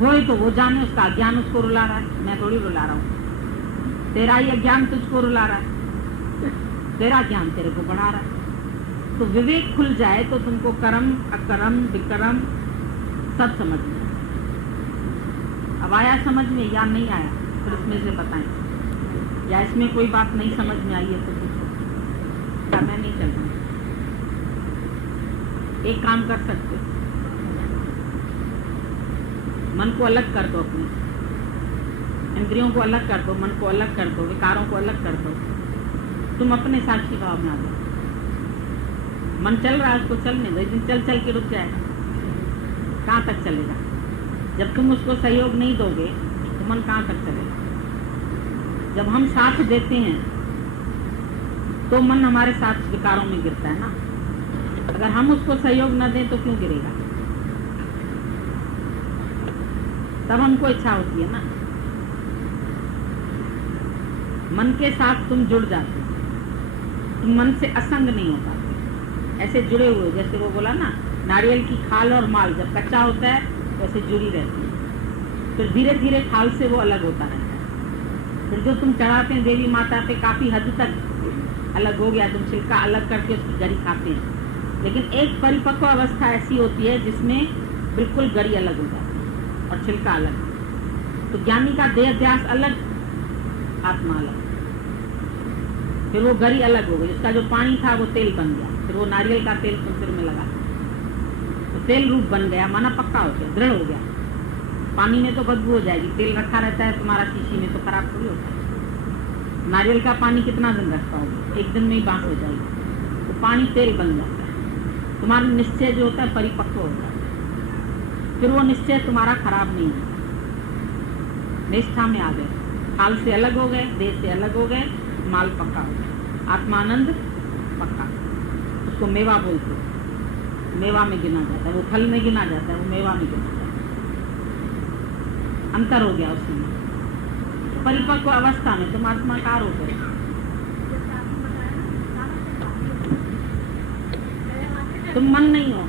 वो तो वो जाने, उसका अज्ञान उसको रुला रहा है, मैं थोड़ी रुला रहा हूँ। तेरा ही अज्ञान तुझको रुला रहा है, तेरा ज्ञान तेरे को बढ़ा रहा है। तो विवेक खुल जाए तो तुमको कर्म अकर्म विकर्म सब समझ में। अब आया समझ में या नहीं आया? फिर इसमें से बताएं, या इसमें कोई बात नहीं समझ में आई है तो पूछो, या मैं नहीं चल रहा। एक काम कर सकते, मन को अलग कर दो, अपने इंद्रियों को अलग कर दो, मन को अलग कर दो, विकारों को अलग कर दो, तुम अपने साक्षी भाव में आ जाओ। मन चल रहा है उसको चलने दो, लेकिन चल के रुक जाएगा, कहाँ तक चलेगा? जब तुम उसको सहयोग नहीं दोगे तो मन कहाँ तक चलेगा? जब हम साथ देते हैं तो मन हमारे साथ विकारों में गिरता है ना। अगर हम उसको सहयोग न दें तो क्यों गिरेगा? तब हमको इच्छा होती है ना। मन के साथ तुम जुड़ जाते, तुम मन से असंग नहीं हो पाते, ऐसे जुड़े हुए, जैसे वो बोला ना, नारियल की खाल और माल जब कच्चा होता है वैसे जुड़ी रहती है, फिर धीरे धीरे खाल से वो अलग होता रहता है। फिर जो तुम चढ़ाते हैं देवी माता पे काफी हद तक अलग हो गया, तुम छिलका अलग करके उसकी गरी खाते हैं। लेकिन एक परिपक्व अवस्था ऐसी होती है जिसमें बिल्कुल गरी अलग हो जाती है और छिलका अलग। तो ज्ञानी का देह ध्यास अलग, आत्मा अलग, फिर वो गरी अलग हो गई, उसका जो पानी था वो तेल बन गया, फिर वो नारियल का तेल तुम सिर में लगा तो तेल रूप बन गया, माना पक्का हो गया, दृढ़ हो गया। पानी में तो बदबू हो जाएगी, तेल रखा रहता है तुम्हारा शीशी में तो खराब थोड़ी होता है। नारियल का पानी कितना दिन रख पाओगे, एक दिन में ही बांस हो जाएगी। तो पानी तेल बन जाता है, तुम्हारा निश्चय जो होता है परिपक्व होता है, फिर वो निश्चय तुम्हारा खराब नहीं है, निष्ठा में आ गए, काल से अलग हो गए, देह से अलग हो गए, माल पक्का हो गया, आत्मानंद पक्का, उसको मेवा बोलते हैं। मेवा में गिना जाता है, वो फल में गिना जाता है, वो मेवा में गिना जाता है। अंतर हो गया उसमें, परिपक्व अवस्था में तुम आत्माकार हो गए। तुम मन नहीं हो,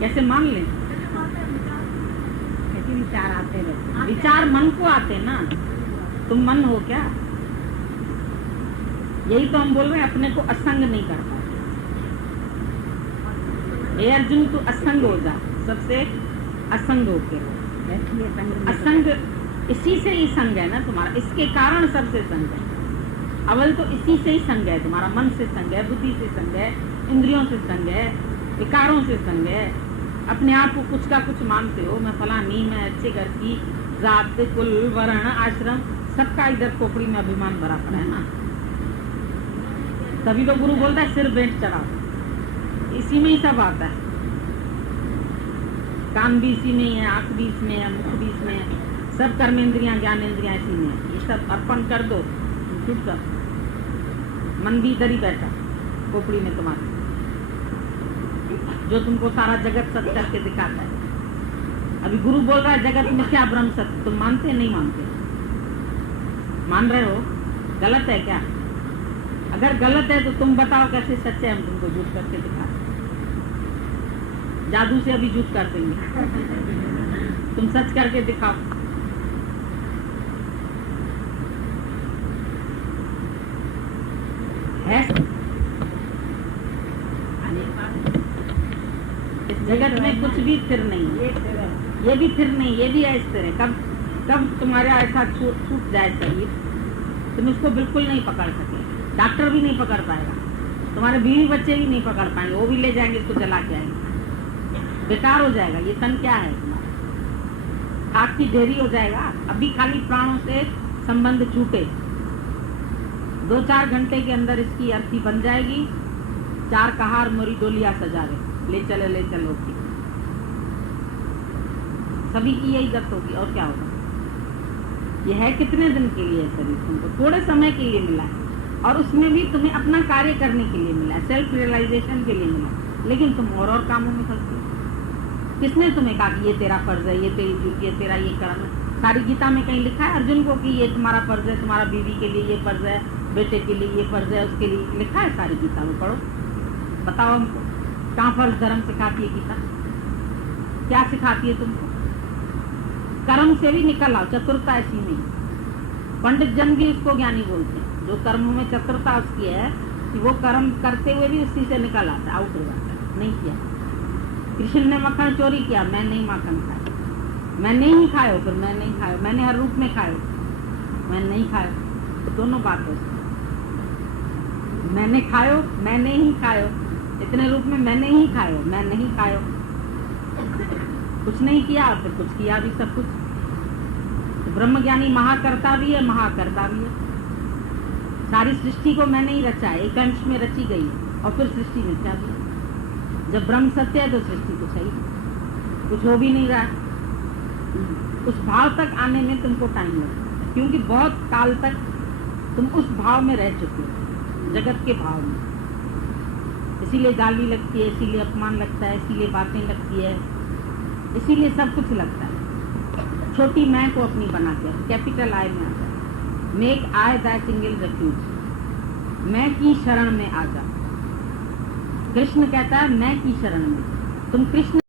कैसे मान ले? कैसे विचार आते रहते? विचार मन को आते ना, तुम मन हो क्या? यही तो हम बोल रहे हैं, अपने को असंग नहीं कर पाते। हे अर्जुन तू असंग हो जा, सबसे असंग होके हो। असंग इसी से ही संग है ना तुम्हारा, इसके कारण सबसे संग है। अवल तो इसी से ही संग है तुम्हारा, मन से संग है, बुद्धि से संग है, इंद्रियों से संग है, विकारों से संग है। अपने आप को कुछ का कुछ मानते हो, मैं फलानी, मैं अच्छे घर की, जात कुल वर्ण आश्रम सबका इधर खोपड़ी में अभिमान भरा पड़ा है ना। तभी तो गुरु बोलता है सिर भेंट चढ़ाओ, इसी में ही सब आता है। कान भी इसी में है, आंख भी इसमें है, मुख भी इसमें है, सब कर्मेंद्रियां ज्ञानेंद्रियां इसी में है। ये सब अर्पण कर दो, छूट कर। मन भी इधर ही बैठा खोपड़ी में तुम्हारे, जो तुमको सारा जगत सत्य करके दिखाता है। अभी गुरु बोल रहा है जगत मिथ्या ब्रह्म सत्य, तुम मानते नहीं मानते? मान रहे हो? गलत है क्या? अगर गलत है तो तुम बताओ कैसे सच्चे, हम तुमको झूठ करके दिखाते। जादू से अभी झूठ कर देंगे, तुम सच करके दिखाओ। है इस जगत में कुछ भी स्थिर नहीं है, ये भी स्थिर नहीं, ये भी अस्थिर है। कब तुम्हारा ऐसा छूट जाए शरीर, तुम इसको बिल्कुल नहीं पकड़ सके, डॉक्टर भी नहीं पकड़ पाएगा, तुम्हारे बीवी बच्चे भी नहीं पकड़ पाएंगे, वो भी ले जाएंगे इसको जला के आएंगे, बेकार हो जाएगा। ये तन क्या है तुम्हारा, आग की ढेरी हो जाएगा। अभी खाली प्राणों से संबंध छूटे, 2-4 घंटे के अंदर इसकी अर्थी बन जाएगी। 4 कहार मोरी डोलिया सजावे, ले चलो की सभी की यही गत होगी। और क्या होगा? ये है कितने दिन के लिए शरीर, तुमको थोड़े समय के लिए मिला है, और उसमें भी तुम्हें अपना कार्य करने के लिए मिला है, सेल्फ रियलाइजेशन के लिए मिला है। लेकिन तुम और कामों में फंसते हो। किसने तुम्हें कहा कि ये तेरा फर्ज है, ये तेरी ड्यूटी है, तेरा ये कर्म है? सारी गीता में कहीं लिखा है अर्जुन को कि ये तुम्हारा फर्ज है, तुम्हारा बीवी के लिए ये फर्ज है, बेटे के लिए ये फर्ज है, उसके लिए लिखा है सारी गीता में? पढ़ो, बताओ हमको कहाँ फर्ज धर्म सिखाती है गीता? क्या सिखाती है तुमको? कर्म से भी निकल आओ, चतुरता ऐसी नहीं। पंडित जन भी उसको ज्ञानी बोलते हैं, जो कर्म में चतुरता उसकी है कि वो कर्म करते हुए भी उसी से निकल आता है, आउट हो जाता है। नहीं किया, कृष्ण ने मक्खन चोरी किया, मैं नहीं मक्खन खाया, मैंने ही खायो, फिर मैं नहीं खायो, मैंने हर रूप में खायो, मैं नहीं खायो, दोनों बात है। मैंने खायो, मैंने ही खायो, इतने रूप में मैंने ही खायो, मैं नहीं खायो, कुछ नहीं किया, फिर कुछ किया भी, सब कुछ। तो ब्रह्मज्ञानी महाकर्ता भी है, महाकर्ता भी है। सारी सृष्टि को मैंने ही रचा है, एक अंश में रची गई है, और फिर सृष्टि मिथ्या भी है। जब ब्रह्म सत्य है तो सृष्टि तो सही, कुछ हो भी नहीं रहा है। उस भाव तक आने में तुमको टाइम लगता है, क्योंकि बहुत काल तक तुम उस भाव में रह चुके हो, जगत के भाव में। इसीलिए गाली लगती है, इसीलिए अपमान लगता है, इसीलिए बातें लगती है, इसीलिए सब कुछ लगता है। छोटी मैं को अपनी बना के, कैपिटल आई में आता है, make I that single refuge, मैं की शरण में आ जा। कृष्ण कहता है मैं की शरण में, तुम कृष्ण